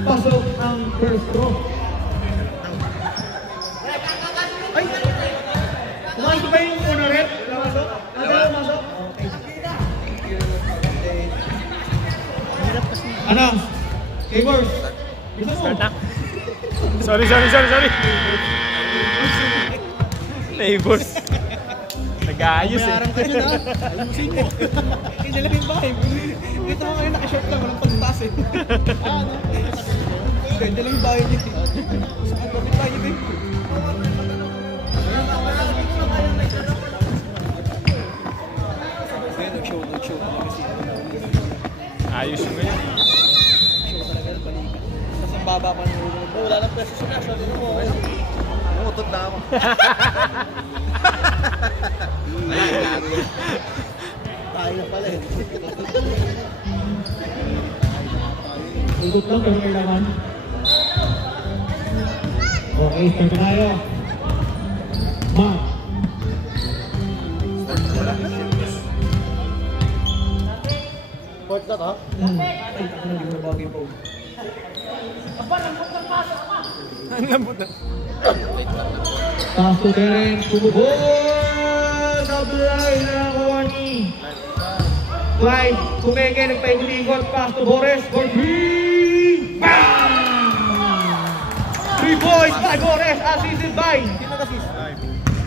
Pasok ang first row. Ay! Kumasok ba yung una rin? Kumasok? Kumasok? Ano? Keyboard. Gusto mo? Sorry. Labors. Nag-aayos eh. Mayarang ka dyan ha. Ayusin mo. Hindi lang yung bahay. Dito mo ngayon nakashort lang. Walang pagtaas eh. Ano? Hindi lang yung bahay niya. Saan kapit bahay niya eh. Nag-show talaga siya. Ayos yung ganyan. Show talaga ng balikan. Tapos ang baba pa ng ulo. Wala lang peso siya. Sabi mo. Umutot na ako. Tayo na pala eh. Ikot lang, pero kailangan. Okay, start tayo. Mark. Court na to? Ang lambot na. Pass to Terence. Pumubol! Sablay na nakuha ni Clyde. Kumenge, nagpaikot-ikot. Pass to Boris for 3. Bam! 3 points by Boris. Assisted by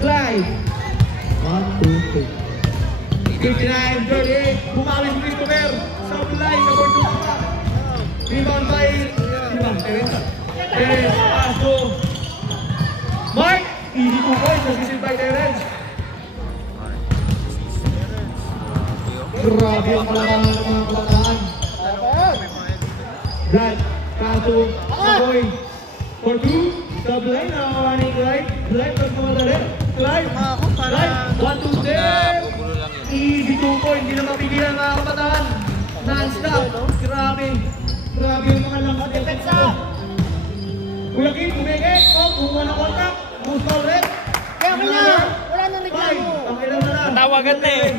Clyde. 1, 2, 3. 59-38. Bumalik si Christopher. Sablay sa Bordeaux. Rebound by Terence. Terence, pass to Mark. Easy 2 points. Assisted by Terence. Grabe ang kalamangan ng mga kabataan. Brad, Kato, Aboy. For 2, Sablay na nakuha ni Clyde. Clyde, pag mamadali. Clyde, 1-2 step. Easy 2 points. Hindi na mapigilan mga kabataan. Non-stop. Grabe. Grabe yung mga langkat. Ulagin, kumenge. Kumuha ng kontak. Gusto ulit. Kaya kanya! Wala na nagkano! Pakilang na lang. Tawagan na eh.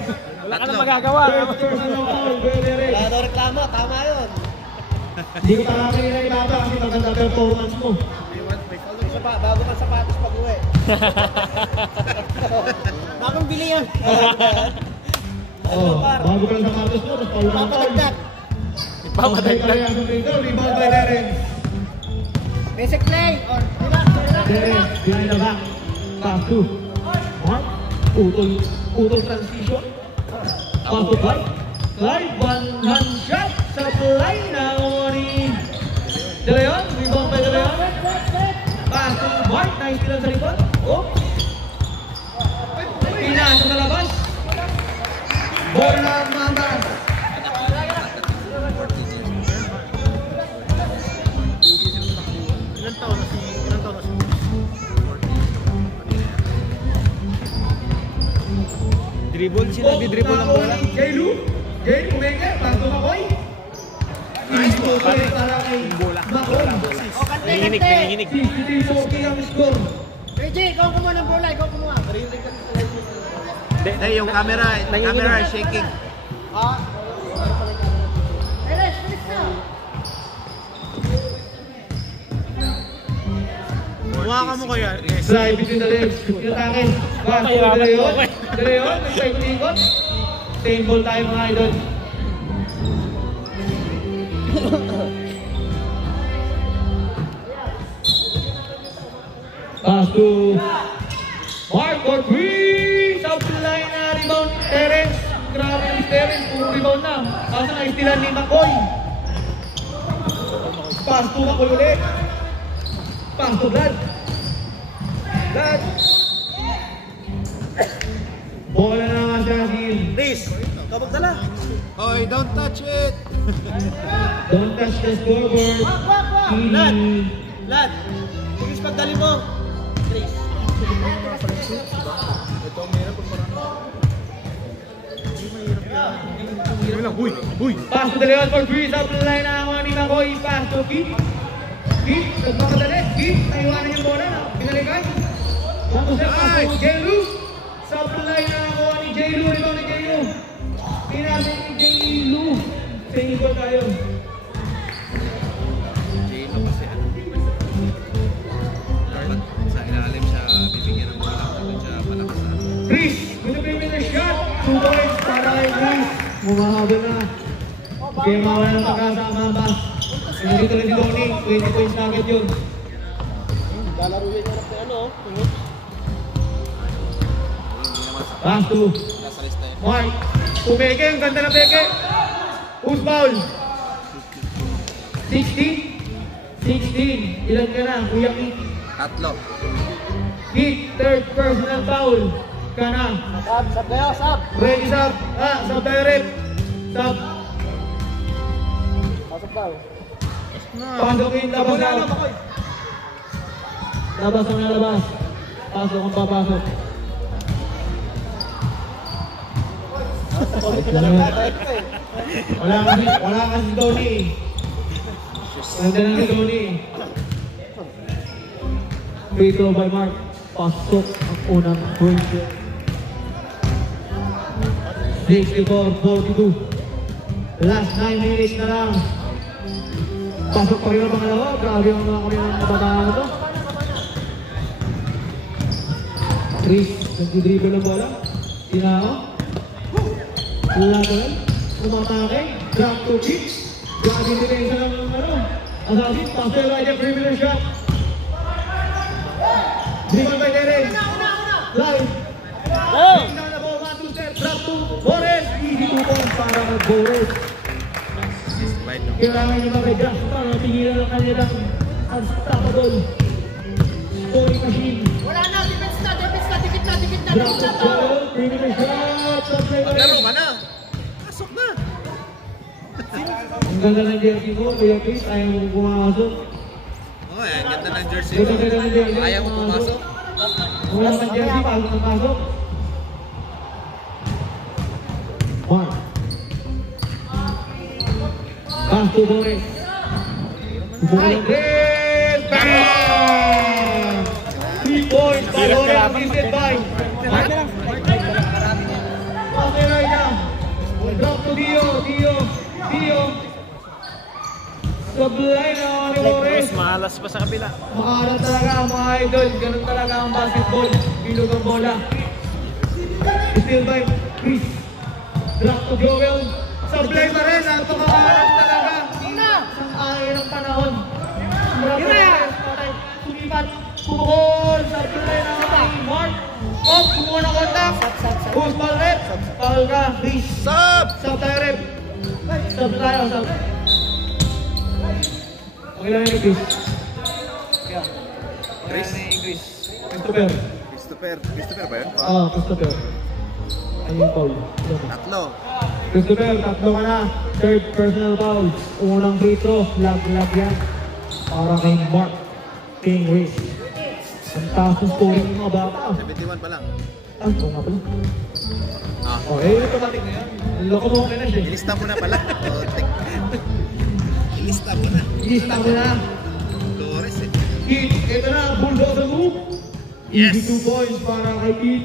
Wala ka na magagawa. First personal foul, Bellerin. Wala daw reklamo, tama yun. Hindi ko talaga na ibaba kasi maganda performance mo. Bago man sapatos pag-uwi. Bakong bili yan? Oh, bago ka lang sapatos mo, tapos paulang foul. Papadagdag. Papadagdag. Rebound by Bellerin. Basic play! Or, Bellerin, behind the back. Pass to Mark. Utol transition. Pass to Clyde. Clyde, one-hand shot sa play na ni De Leon. Rebound by De Leon. Pass to Mark. Nice lang sa likod. Oh. Pinasa sa labas. Ball ng Mandas. nabidribble ng bola. Jailu. Jailu, kumenge. Pasok Makoy. Nice po pa rin para kay Makoy. Nanginginig, nanginginig. 63-40 ang score. Reggie, ikaw kumuha ng bola, ikaw kumuha. Hindi, yung camera is shaking. Eres, bilis na. Mukha ka mo kaya. Slide between the legs. Yung takin. Basto, Deleon. Deleon, nagpaikot-ikot. Same ball tayo mga idol. Pass to Mark Ortiz. Out to line na rebound. Terence. Grabe yung Terence. Puro rebound na. Pass na istilan ni Makoy. Pass to Makoy ulit. Pass to Vlad. Vlad. Bola na naman siya si Chris, kabog dala. Oy, don't touch it! Don't touch the scoreboard. Lad, Lad, bilis pagdali mo. Chris. Pass to the Leon for Chris. Up to the line na ako ni Makoy. Pass to Keith. Keith, nagmakadali. Keith, naiwanan yung bola na pinalikan. Pass to Jailu. Sa up to the line na ako ni Jailu. Ito ni Jailu. Pinasok ni Jailu. Tingin ko tayo. Jailu kasi sa ilalim siya bibigyan ng bola. Doon siya malakas na. Chris, with a perimeter shot. 2 points para kay Chris. Mumahabol na. Kaya mawala ng pagkasa ang mga pass. Nandito na si Tony. 20 points na agad yun. Lalaro yan yung ano. Pass to Nasa lista yun. Mark. Pumeke, ang ganda na peke. Who's foul? 16? 16. Ilan ka na, Kuya Keith? Tatlo. Keith, third personal foul. Ka na. Sab kayo, sab. Ready, sub. Sub tayo, rep. Sub. Pasok daw. Pasokin, labas out. Labas ang nalabas. Pasok ang papasok. Wala kasi Tony. Ganda na si Tony. Free throw by Mark. Pasok ang unang point. 64-42. Last 9 minutes na lang. Pasok pa rin ang pangalawa. Grabe ang mga kami ng nabataan ito. Chris, nag-dribble ng bola. Tinao. Laban. Umatake. Drop to kick. Grabe yung depensa ng Assassin. Pasok right at perimeter shot. Dribble by Terence. Live. Tingnan na ball. 1, 2 step. Drop to Boris. Easy 2 points para kay Boris. Kailangan niya mag-adjust para tingilan ang kanilang unstoppable scoring machine. Wala na, defense na, dikit na. Drop to ball. Perimeter shot. Maglaro ka na! Pasok na! Ang ganda ng jersey ko, Kuya Chris, ayaw mo pumasok. Oo eh, ang ganda ng jersey Ganda ko. ng jersey. Ayaw mo pumasok? Wala kang jersey, pasok ng pasok. One. Pass to Boris. Boris! Bang! 3 points by Boris, assisted by Mark. Okay right now. Drop to Dio. Sablay na ni Boris. Malas pa sa kabila. Makalat talaga ang mga idol. Ganun talaga ang basketball. Bilog ang bola. Still by Chris. Drop to Joel. Sablay pa rin. Napakakalat talaga. Ang akin ng panahon. Sumipat. Pukol. Sablay na naman. Mark. Off. Kumuha ng kontak. Who's ball rep? Foul ka. Chris. Sub! Sub tayo rep. Sub tayo. Sub. Okay lang yun, Chris. Chris? Christopher ba yun? Christopher. Ayun, Paul. Tatlo. Christopher, tatlo ka na. Third personal foul. Unang free throw. Lag yan. Para kay Mark King Reese. Ang taas ng scoring ng mga bata. 71 pa lang. Ito nga pala. Oh, automatic na yan. Loko mo na siya. Ilista mo na pala. Ilista mo na. Ilista mo na. Flores eh. Kit, ito na, bulldozer move. Yes. Easy 2 points para kay Kit.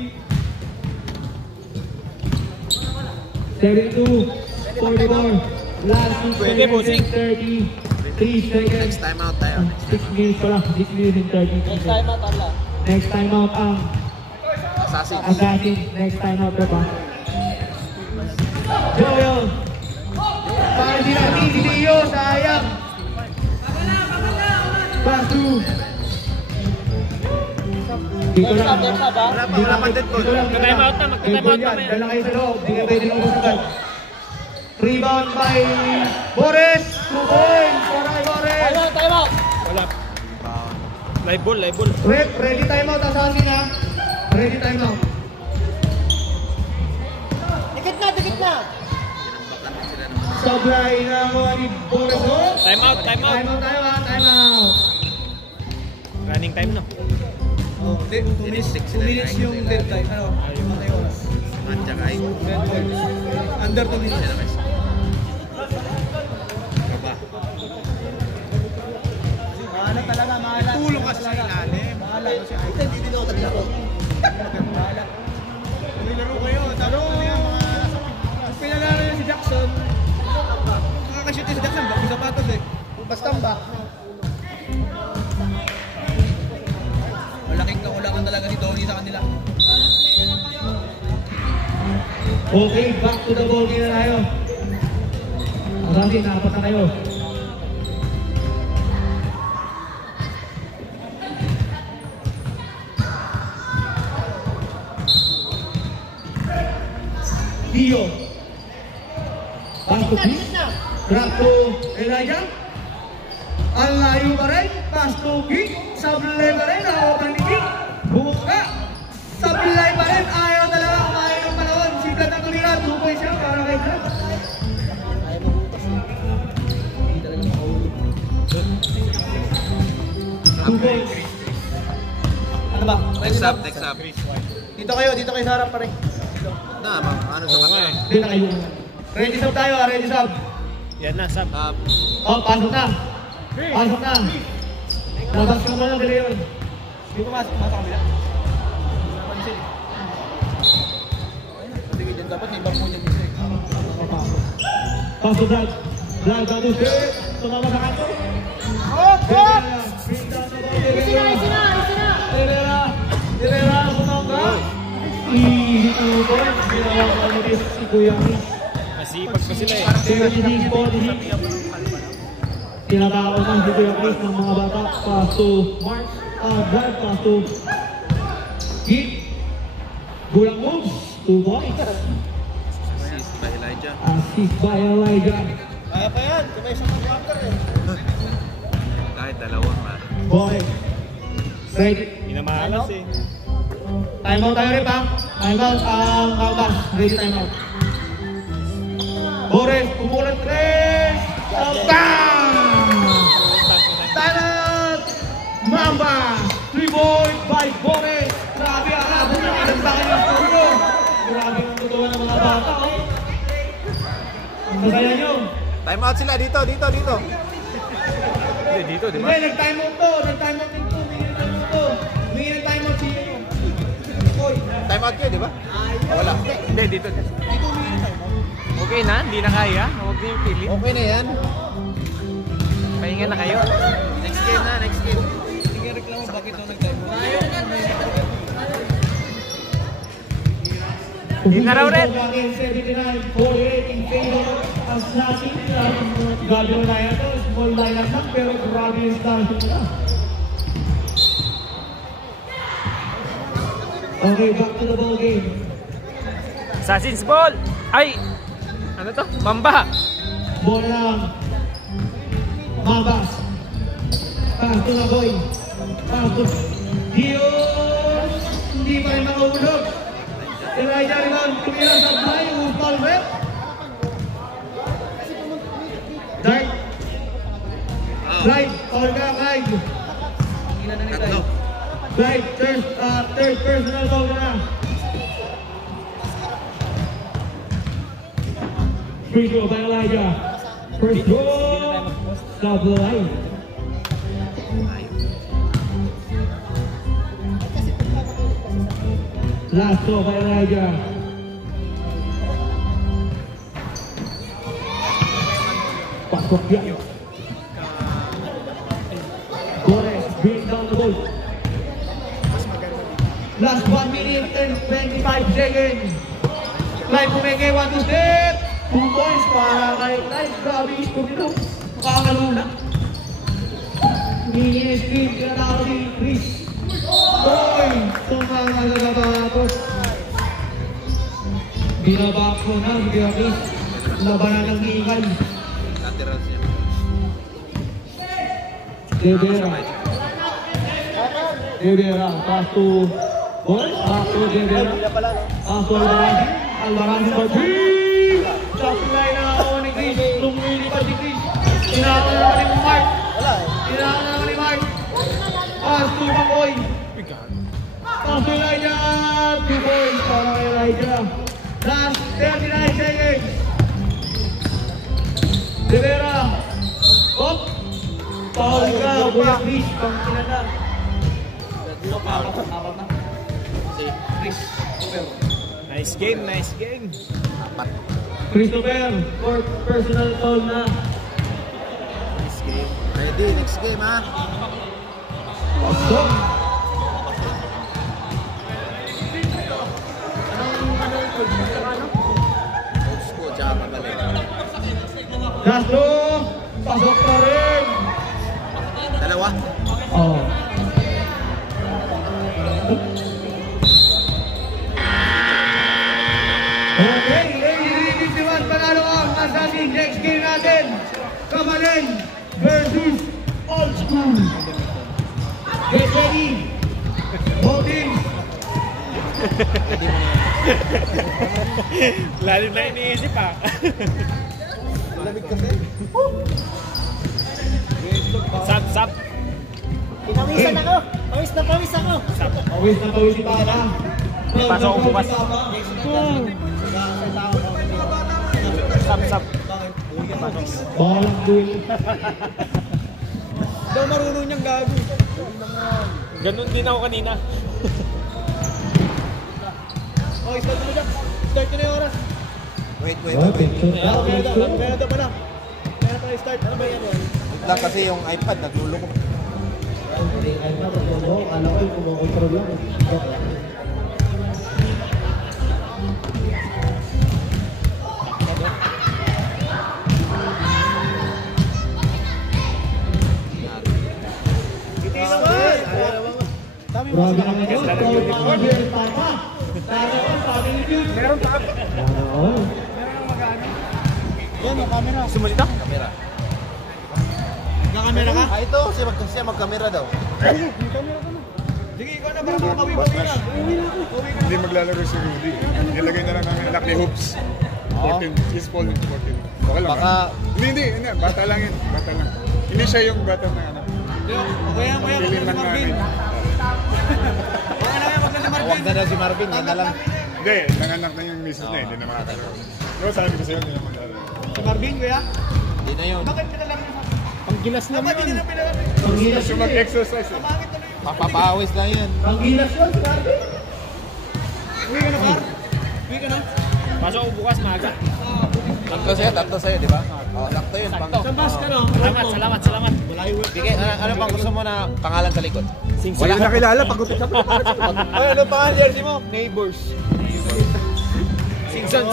32, 44, last 2 Pwede, bossing. 33 seconds. Next time out tayo. 6 minutes pala, 6 minutes and 30 seconds. Next time out ang Assassin. Assassin. Next time out na ba? Joel. Para di natin video, sayang. Pass to. Dito lang. Wala pa dead ball. Mag-time out na, mag-time out na. Dala kayo sa loob, di ka pwede lang usugan. Rebound by Boris. 2 points para kay Boris. Wala. Live ball, live ball. Ready timeout, Assassin ha. Ready timeout. Dikit na! Sablay na ako ni Boris. Time out, time out. Timeout tayo ha, timeout. Running time na. Oh, 2 minutes yung deadline. Ano? Matay oras. Mancha ka ay. Dead ball. Under 2 minutes. Kaba. Mahala talaga, mahala. Tulong ka sa ilalim. Mahala ko si Ike. Hindi din ako taglaro. Mahala. Nilaro kayo. Taro mga pinagano niya si Jackson. Nakakashoot si Jackson. Bakit sapatos eh. Basta ba? Malaking kakulangan talaga si Donnie sa kanila. Okay, back to the ball game na tayo. Assassin, nakapat na kayo. Dio. Pass to Pete. Drop to Elijah. Ang layo pa rin. Pass to Pete. Sablay pa rin. Nakapan ni Pete. Buka. Sablay pa rin. Ayaw talaga kumain ng panahon. Si Vlad ang tumira. 2 points siya para kay Vlad. Ayaw mabutas eh. Hindi talaga makahulog. 2 points. Ano ba? Next up, next up. Dito kayo sa harap pa rin. Na, ano sa kanya? Hindi na kayo. Ready sub tayo ha. Ready sub. Yan na, sub. Oh, pasok na. Pasok na. Labas ka muna, dali yun. Dito masok kabila. Pansin. Hindi ko dyan. Dapat may ibang muna bisa eh. Pasok Vlad. Vlad, ano siya? Tumama sa kanto. Herrera, bumangga. Easy 2 points. Ginawa ko ano din si Kuya Chris. Masipag pa sila eh. 36-46. Tinatawag man si Kuya Chris ng mga bata. Pass to Mark. Vlad, pass to Kit. Gulang moves. 2 points. Assist by Elijah. Assist by Elijah. Kaya pa yan. Sabay sa mag-counter eh. Kahit dalawang man. Boy. Ready. Hindi na maalas eh. Timeout tayo rin pa. Timeout ang Kautas. Ready timeout. Boris, kumulat 3. Bang! Timeout! Mamba! 3 points by Boris. Grabe ang abot ng ilantakan yung studio. Grabe ang totoo ng mga bata. Ang masaya nyo. Time out sila dito. Hindi, dito, di ba? Hindi, nag-timeout to. Nag-timeout din to. Humingi ng timeout siya. Time out kayo, di ba? Wala. Hindi, dito. Okay na, hindi na kaya. Huwag niyo yung pili. Okay na yan. Pahinga na kayo. Next game na, next game. Hindi ka reklamo bakit ito nag-time. Hindi na raw rin. 79-48 in favor of Assassin. Gagawin na yan to. Small lineup lang pero grabe yung stars nila. Okay, back to the ball game. Assassin's Ball! Ay! Ano to? Mamba! Ball lang. Mabas. Pass to the boy. Pass to Dios. Hindi pa rin makahulog. Elijah rebound. Tumira sa play. Upal rep. Dart. Drive. All ka, Clyde. Tatlo. Clyde, third personal foul na. Free throw by Elijah. First throw. Sablay. Last throw by Elijah. Pasok yan. Torres bring down the ball. Last 1 minute and 25 seconds. Clive Pumenge, 1 to step. 2 points para kay Clive. Grabe yung score nito. Makakaluna. Mini-screen, kinatawag si Chris. Boy! Tumakagagapapos. Binabak ko na, hindi ako. Labanan ng Nikal. Laterals niya. Devera, pass to Boy, pass to Devera. Pass to Alvarado for three. Supply na ako ni Chris. Lumuli pa si Chris. Tinaka na naman ni Mark. Tinaka na naman ni Mark. Pass to Bakoy. Pass to Elijah. 2 points para kay Elijah. Last 39 seconds. Devera. Hop. Paul ka, Kuya Chris. Pang kinata. Nice game, nice game. Christopher, for personal foul na. Nice game. Ready, next game ha. Pasok. Old school, tsaka pabalik. Castro, pasok pa rin. Dalawa. Oh. Okay, 83-51, panalo ang Masasi. Next game natin, Kamalan versus Old School. Get ready. Voting. Lalim na iniisip ha. Malamig kasi. Sap. Pinawisan ako. Pawis na pawis ako. Pawis na pawis si Papa. Pasok ko bukas. Sap. Balang duel. Daw marunong niyang gago. Ganun din ako kanina. Oh, start mo dyan. Start nyo na yung oras. Wait. Meron daw pa lang. Meron tayo start. Ano ba yan? Lang kasi yung iPad naglulo ko. Alam ko yung kumokontrol lang. Grabe naman yun. Papa. Meron pa. Yan, yung camera. Gusto mo dito? Kamera. Naka-camera ka? Ito, siya mag-camera daw. Sige, ikaw na para makapawi-pawi na. Hindi maglalaro si Rudy. Nilagay na lang namin anak ni Hoops. 14. He's falling 14. Okay lang. Baka... Hindi. Bata lang yun. Bata lang. Hindi siya yung bata na anak. Kaya, Pili man namin. Huwag na daw si Marvin, yan na lang. Hindi. Nanganak na yung misis na. Hindi na makakalaw. Diba sabi ko sa'yo, hindi na maglalaro. Si Marvin, kuya? Hindi na yun. Bakit pinalang niyo? Panggilas Dapat naman. hindi na pinalang. Panggilas Gusto yun eh. mag-exercise eh. Pamangit na yun. Papapawis lang yan. Panggilas yun, grabe. Uwi ka na, Par? Uwi ka na? Pasok ko bukas maaga. Tatlo sa'yo, di ba? Oo, sakto yun. Sa bus ka, no? Salamat. Bigay, ano pang gusto mo na pangalan sa likod? Wala na kilala, pagupit ka pa. Ay, ano pangalan jersey mo? Neighbors. Singson.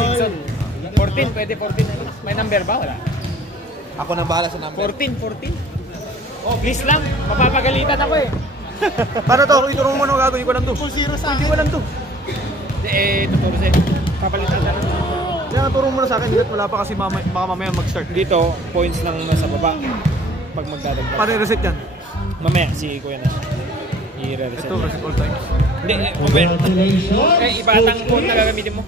14, pwede 14. May number ba? Wala. Ako nang bahala sa number. 14. Oh, please lang. Mapapagalitan ako eh. Paano to? Ituro mo nung gagawin ko lang to. Full zero sa akin. Hindi ko lang to. Tuturo sa'yo. Papalitan na lang. Kaya turo mo na sa akin. Hindi wala pa kasi baka mamaya mag-start. Dito, points lang nasa baba. Pag magdadagdag. Paano i-reset yan? Mamaya, si Kuya na. I-reset. Ito, reset all times. Hindi, mamaya. Congratulations. Ibatang code na gagamitin mo.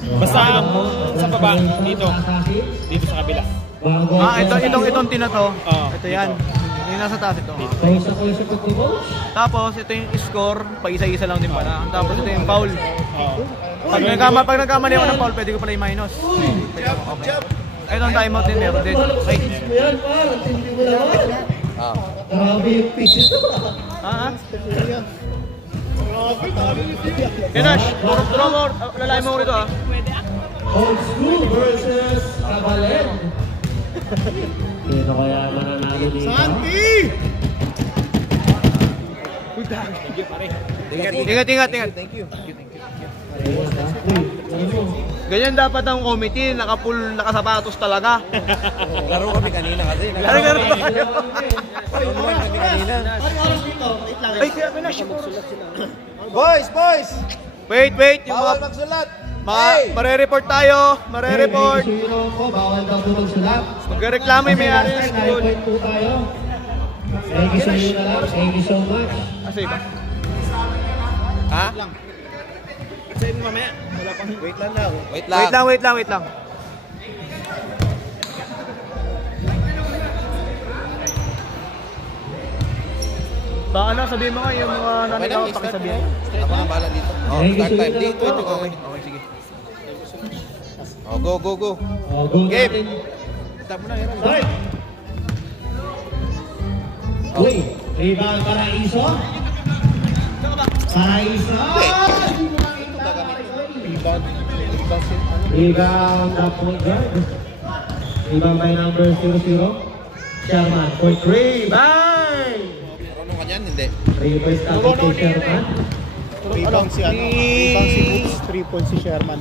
Basta ang sa baba, dito sa kabila. Itong tina to. Oo, Ito yan. Yung nasa taas ito. Pawis ako sa pagtibos. Tapos ito yung score, pa isa-isa lang din pala. Tapos ito yung foul. Oo. Pag nagkamali ako ng foul, pwede ko pala i-minus. Ito ang timeout din, meron din. Okay. Yan, par. Hindi mo naman. Grabe yung pitches. Kinash, turo mo, lalay mo rito Old school versus Cabalen. Sino kaya mananalo dito? Santi! Ingat. Thank you. Ganyan dapat ang committee, nakasapatos talaga. Laro kami kanina kasi. Laro tayo. kami kanina. Ay, kaya Kinash. Boys! Wait, yung Bawal mga... magsulat! Mare-report tayo, mare-report. Bawal daw po magsulat. Magreklamo yung may-ari ng school. Point po tayo. Thank you sa inyo na lang. Thank you so much. Kasi ba? Ha? Kasi mamaya, wala pang... Wait lang daw. Wait lang. Baka na, sabihin mo nga yung mga nanagaw at pakisabihin. Ako na bahala dito. Thank you, Start time. sir. Dito. Okay, sige. Go. Go Game. natin. Start! Uy, rebound Paraiso. Rebound na point guard. Rebound by number 00. Sherman for 3. Bang! Ano ka dyan? Hindi. Reverse natin kay Sherman. Rebound si Boots, 3 points si Sherman.